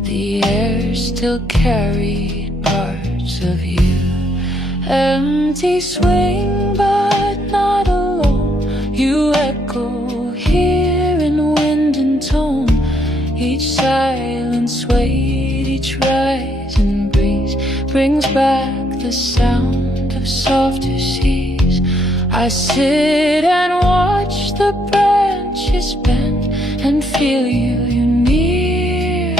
the air still carried parts of you. Empty swing but not alone. You echo here in wind and tone. Each silent swayed, each rising breeze brings back the sound of softer seas. I sit and watch the branches bend and feel you near,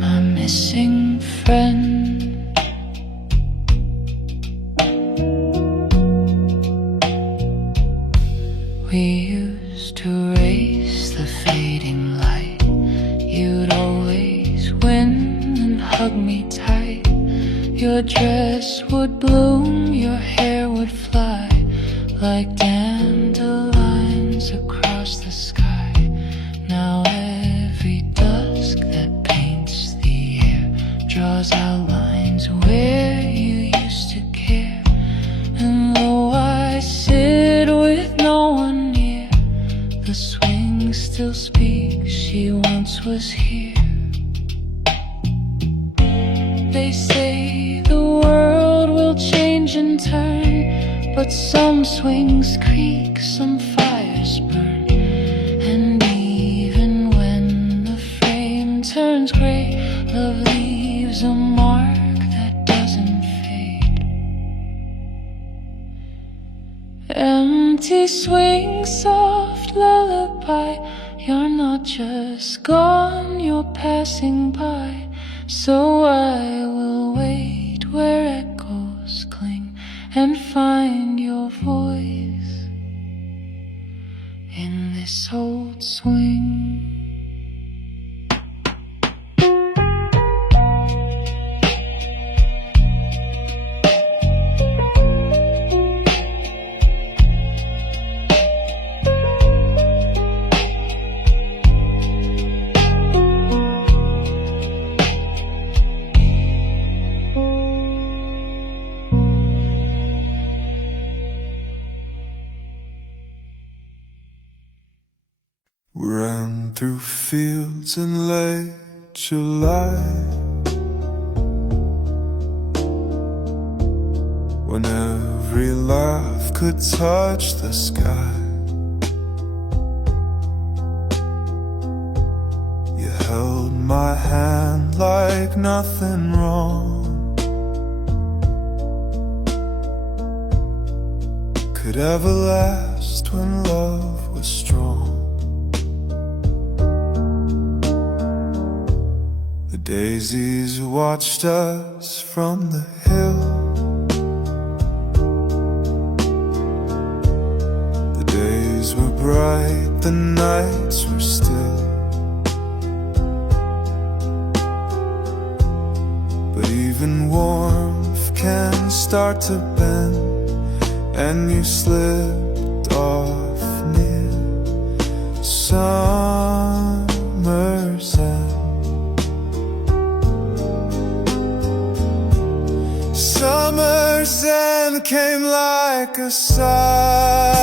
my missing friend. We used to race the fading light. You'd always win and hug me tight. Your dress would bloom, your hair would fly like dandelions across the sky. Now every dusk that paints the air draws outlines where you used to care. And though I sit with no one near, the swing still speaks, she once was here. They say the world will change and turn, but some swings creak, some fires burn. And even when the frame turns gray, love leaves a mark that doesn't fade. Empty swing, soft lullaby. You're not just gone, you're passing by. So I will wait where echoes cling and find your voice in this old swing. We ran through fields in late July, when every laugh could touch the sky. You held my hand like nothing wrong could ever last when love was strong. The daisies watched us from the hill. The days were bright, the nights were still. But even warmth can start to bend, and you slipped off near summer's end. Summer's end came like a sigh.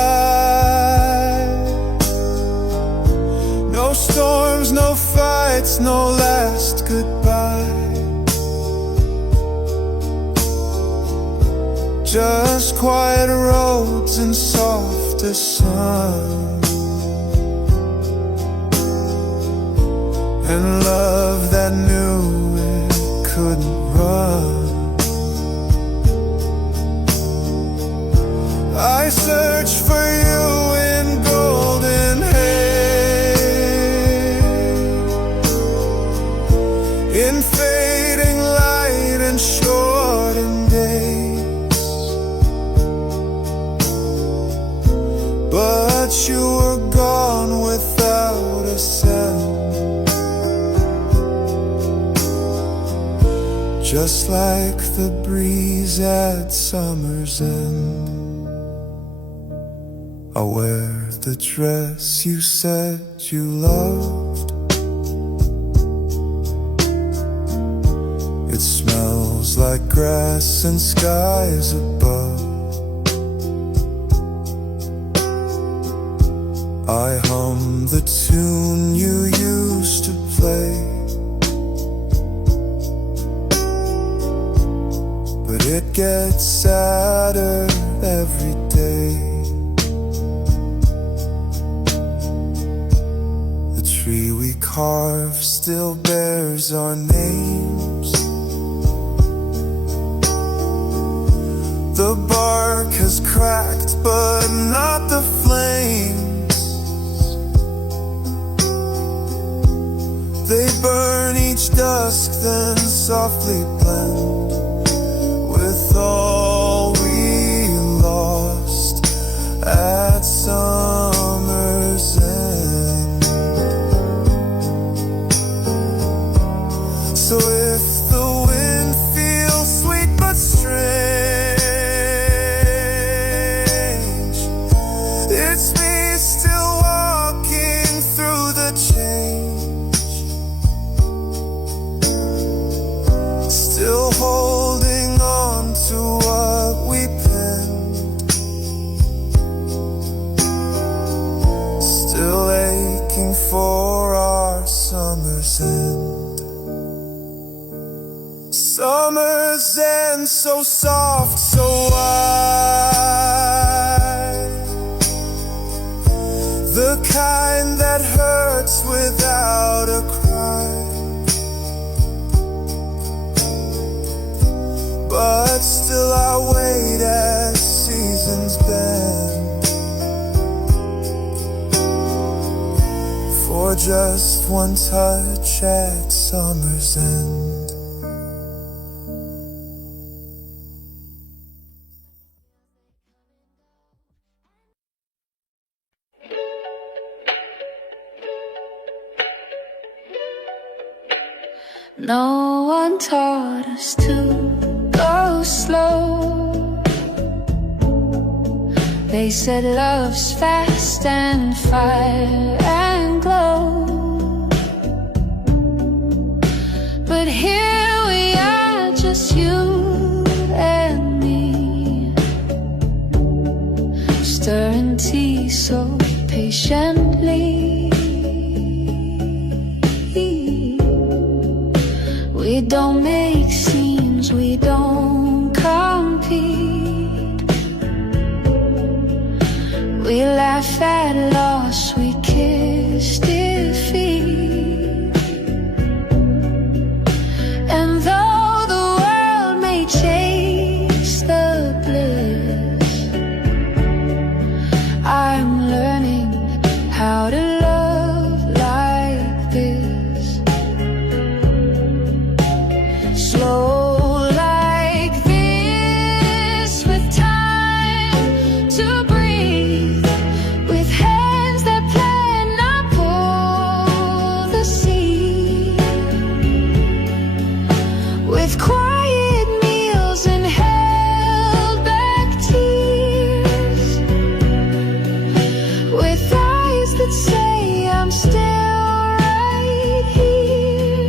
No storms, no fights, no last goodbye. Just quiet roads and softer sun, and love that knew it couldn't run. I search for you in golden haze, in fading light and shortened days. But you were gone without a sound, just like the breeze at summer's end. I'll wear the dress you said you loved. It smells like grass and skies above. I hum the tune you used to play, but it gets sadder every day. The tree we carved still bears our names. The bark has cracked, but not the flames. They burn each dusk, then softly blend with all we lost at summer's end. So if the wind feels sweet but strange, it's me still walking through the change, still holding on to what we penned, still aching for our summer's end. Summer's end, so soft, so wide, the kind that hurts without a cry. But still I wait as seasons bend for just one touch at summer's end. No one taught us to go slow. They said love's fast and fire and glow. But here we are, just you and me, stirring tea so patiently. We don't make scenes, we don't compete. We laugh at loss, we kiss defeat. And though the world may chase the bliss, I'm learning how to love like this. Slow like this, with time to breathe, with hands that plan, not pull the seed, with quiet meals and held back tears, with eyes that say I'm still right here.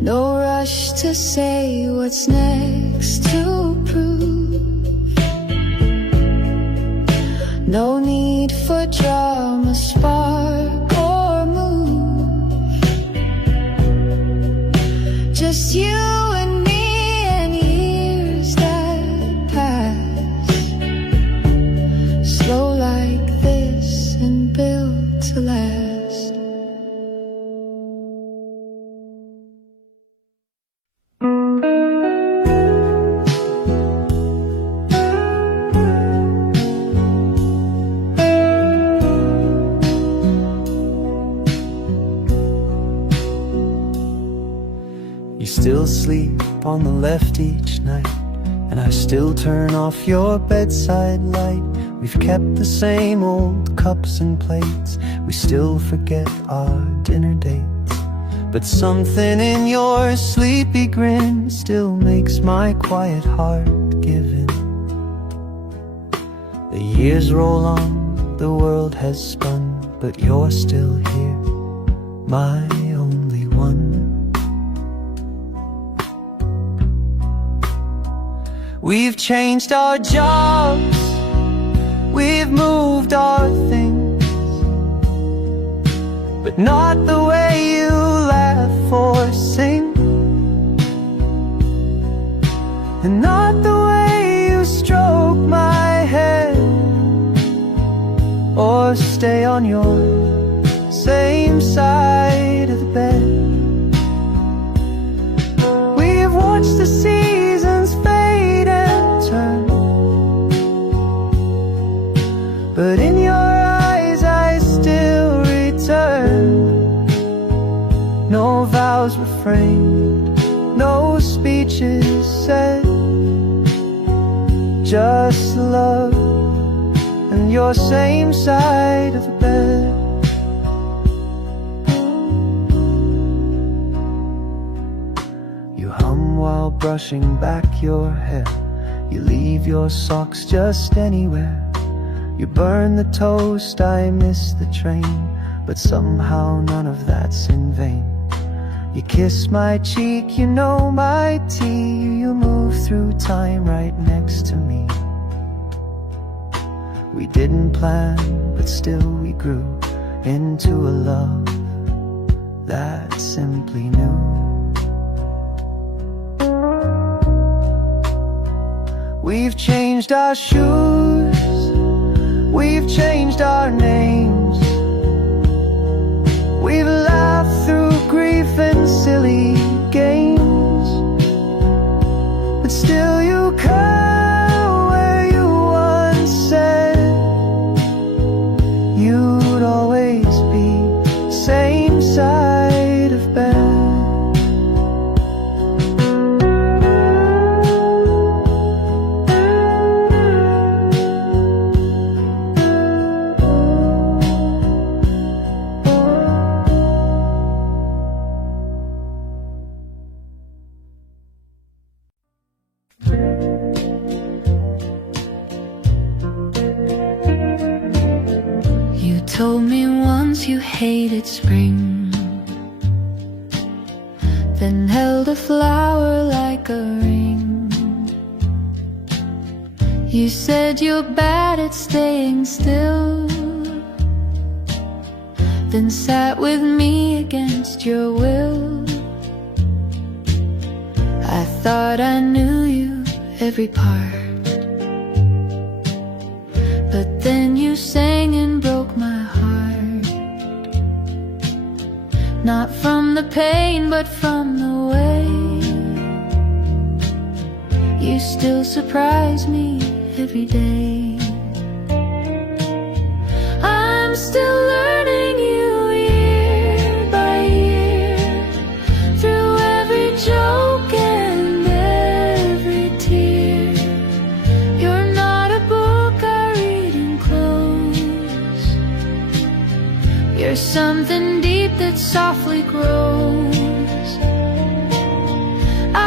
No rush to say what's next to prove. No need for drama, spark or move. Just you and me and years that pass, slow like this and built to last. You still sleep on the left each night, and I still turn off your bedside light. We've kept the same old cups and plates, we still forget our dinner dates. but something in your sleepy grin still makes my quiet heart give in. The years roll on, the world has spun, but you're still here, my only one. We've changed our jobs, we've moved our things, but not the way you laugh or sing, and not the way you stroke my head or stay on your same side of the bed. We've watched the seasons fade and turn, but in your eyes I still return. No vows were framed, no speeches said, just love and your same side of the bed. You hum while brushing back your hair, you leave your socks just anywhere. You burn the toast, I miss the train, but somehow none of that's in vain. You kiss my cheek, you know my tea, you move through time right next to me. We didn't plan, but still we grew into a love that simply knew. We've changed our shoes, we've changed our names, we've laughed through grief and silly games, but still you curl where you once said you'd always be same side of bed. You told me once you hated spring, then held a flower like a ring. You said you're bad at staying still, then sat with me against your will. I thought I knew you every part, but then you sang and broke my heart. Not from the pain, but from the way you still surprise me every day. I'm still learning you year by year, through every joke and every tear. You're not a book I read and close, you're something deep that softly grows.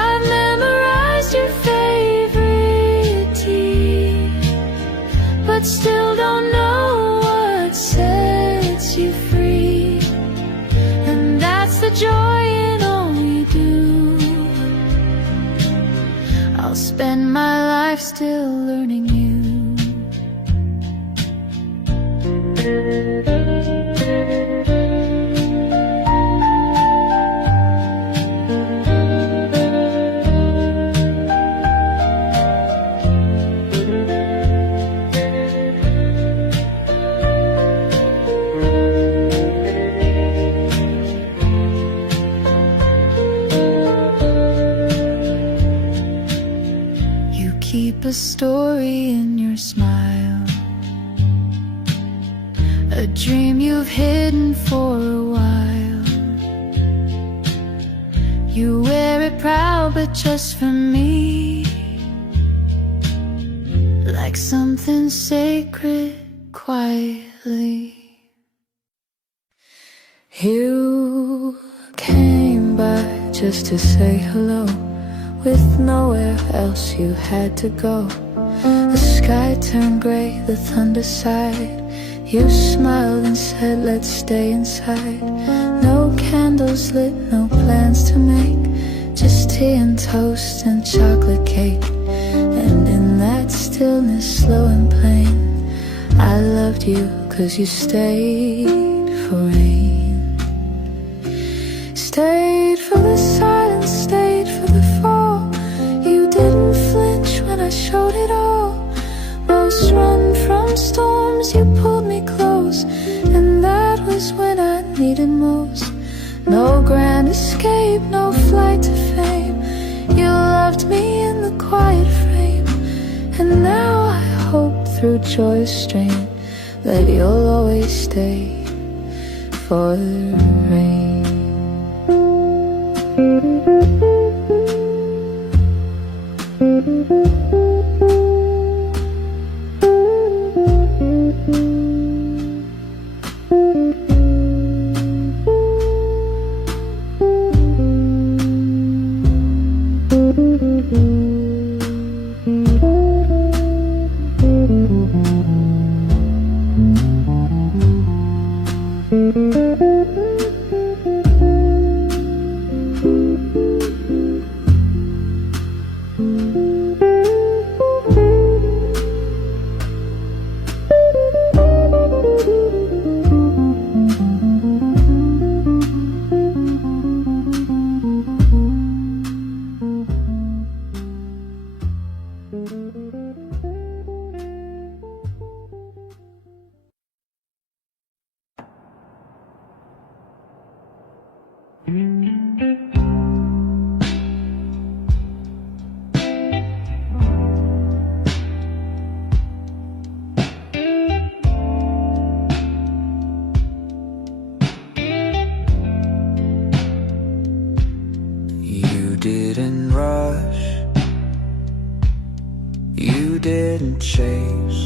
I've memorized your favorite tea, but still don't know what sets you free. And that's the joy in all we do. I'll spend my life still learning you. Keep a story in your smile, a dream you've hidden for a while. You wear it proud, but just for me, like something sacred quietly. You came just to say hello, with nowhere else you had to go. The sky turned gray, the thunder sighed. You smiled and said, let's stay inside. No candles lit, no plans to make, just tea and toast and chocolate cake. And in that stillness, slow and plain, I loved you 'cause you stayed for rain. Stayed for the silence, stayed for the fall. You didn't flinch when I showed it all. Most run from storms, you pulled me close, and that was when I needed most. No grand escape, no flight to fame. You loved me in the quiet frame, and now I hope through joyous strain that you'll always stay for the rain. You didn't rush, you didn't chase.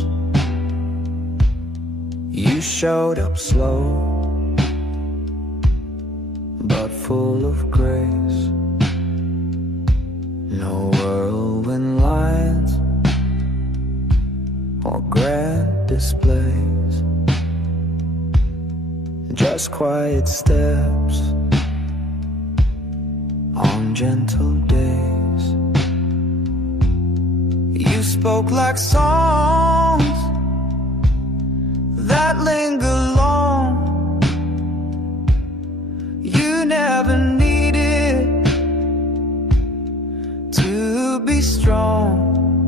You showed up slow, but full of grace. No whirlwind lines or grand displays, just quiet steps on gentle days. You spoke like songs that linger long. You never needed to be strong.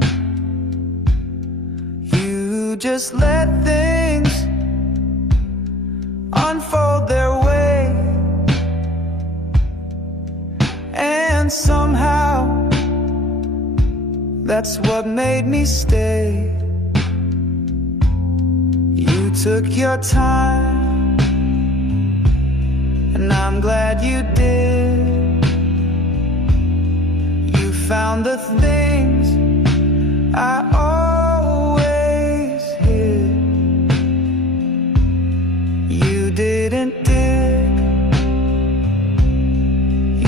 You just let things unfold their way, and somehow that's what made me stay. You took your time, and I'm glad you did. You found the things I always hid. You didn't dig,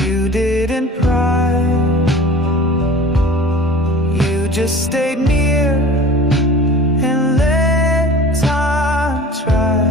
you didn't pry. You just stayed near and let time try.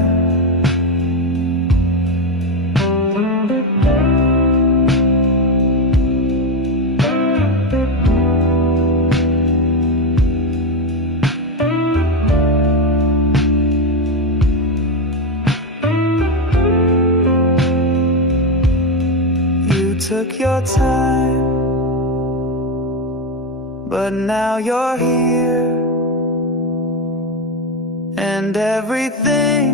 You took your time, but now you're here, and everything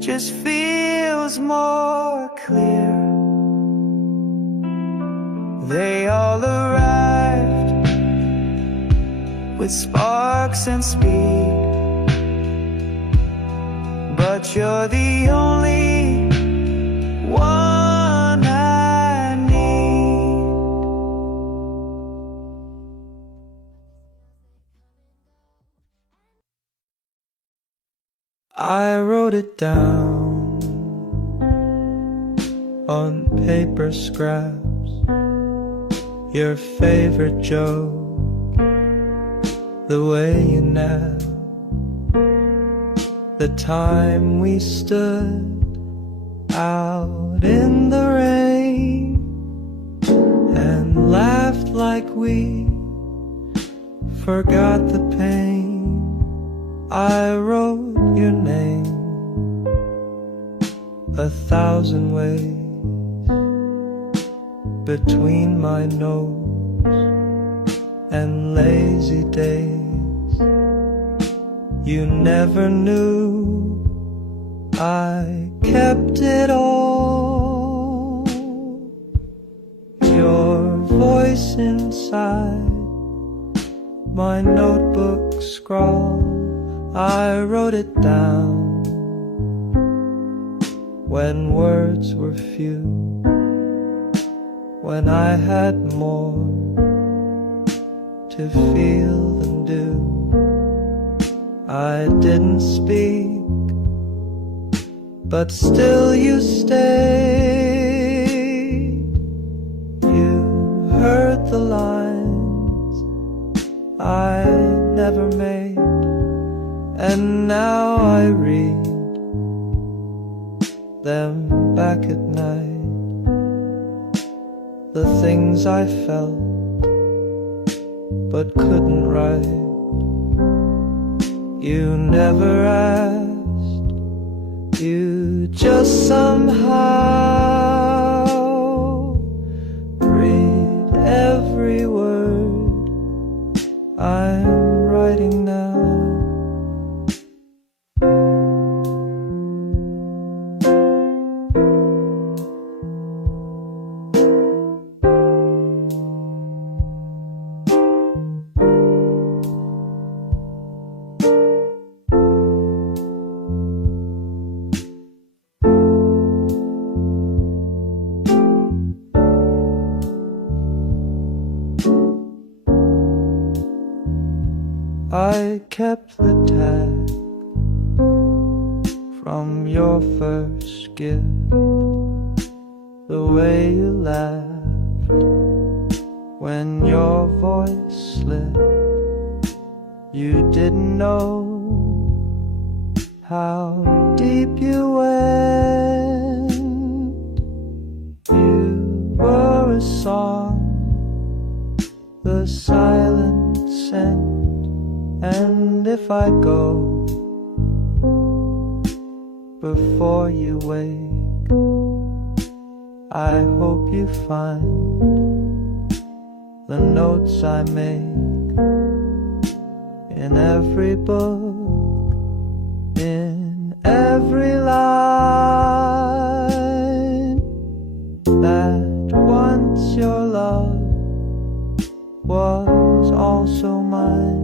just feels more clear. They all arrived with sparks and speed, but you're the only one I need. I wrote it down on paper scraps, your favorite joke, the way you nap, the time we stood out in the rain and laughed like we forgot the pain. I wrote your name 1,000 ways between my notes and lazy days. You never knew I kept it all. Your voice inside my notebook scrawl, I wrote it down when words were few, when I had more to feel than do. I didn't speak, but still you stayed. You heard the lines I never made, and now I read them back at night. The things I felt but couldn't write. You never asked, you just somehow read every word I'm writing now. I kept the tag from your first gift, the way you laughed when your voice slipped. You didn't know how deep you went. You were a song, the silent scent. And if I go before you wake, I hope you find the notes I make in every book, in every line, that once your love was also mine.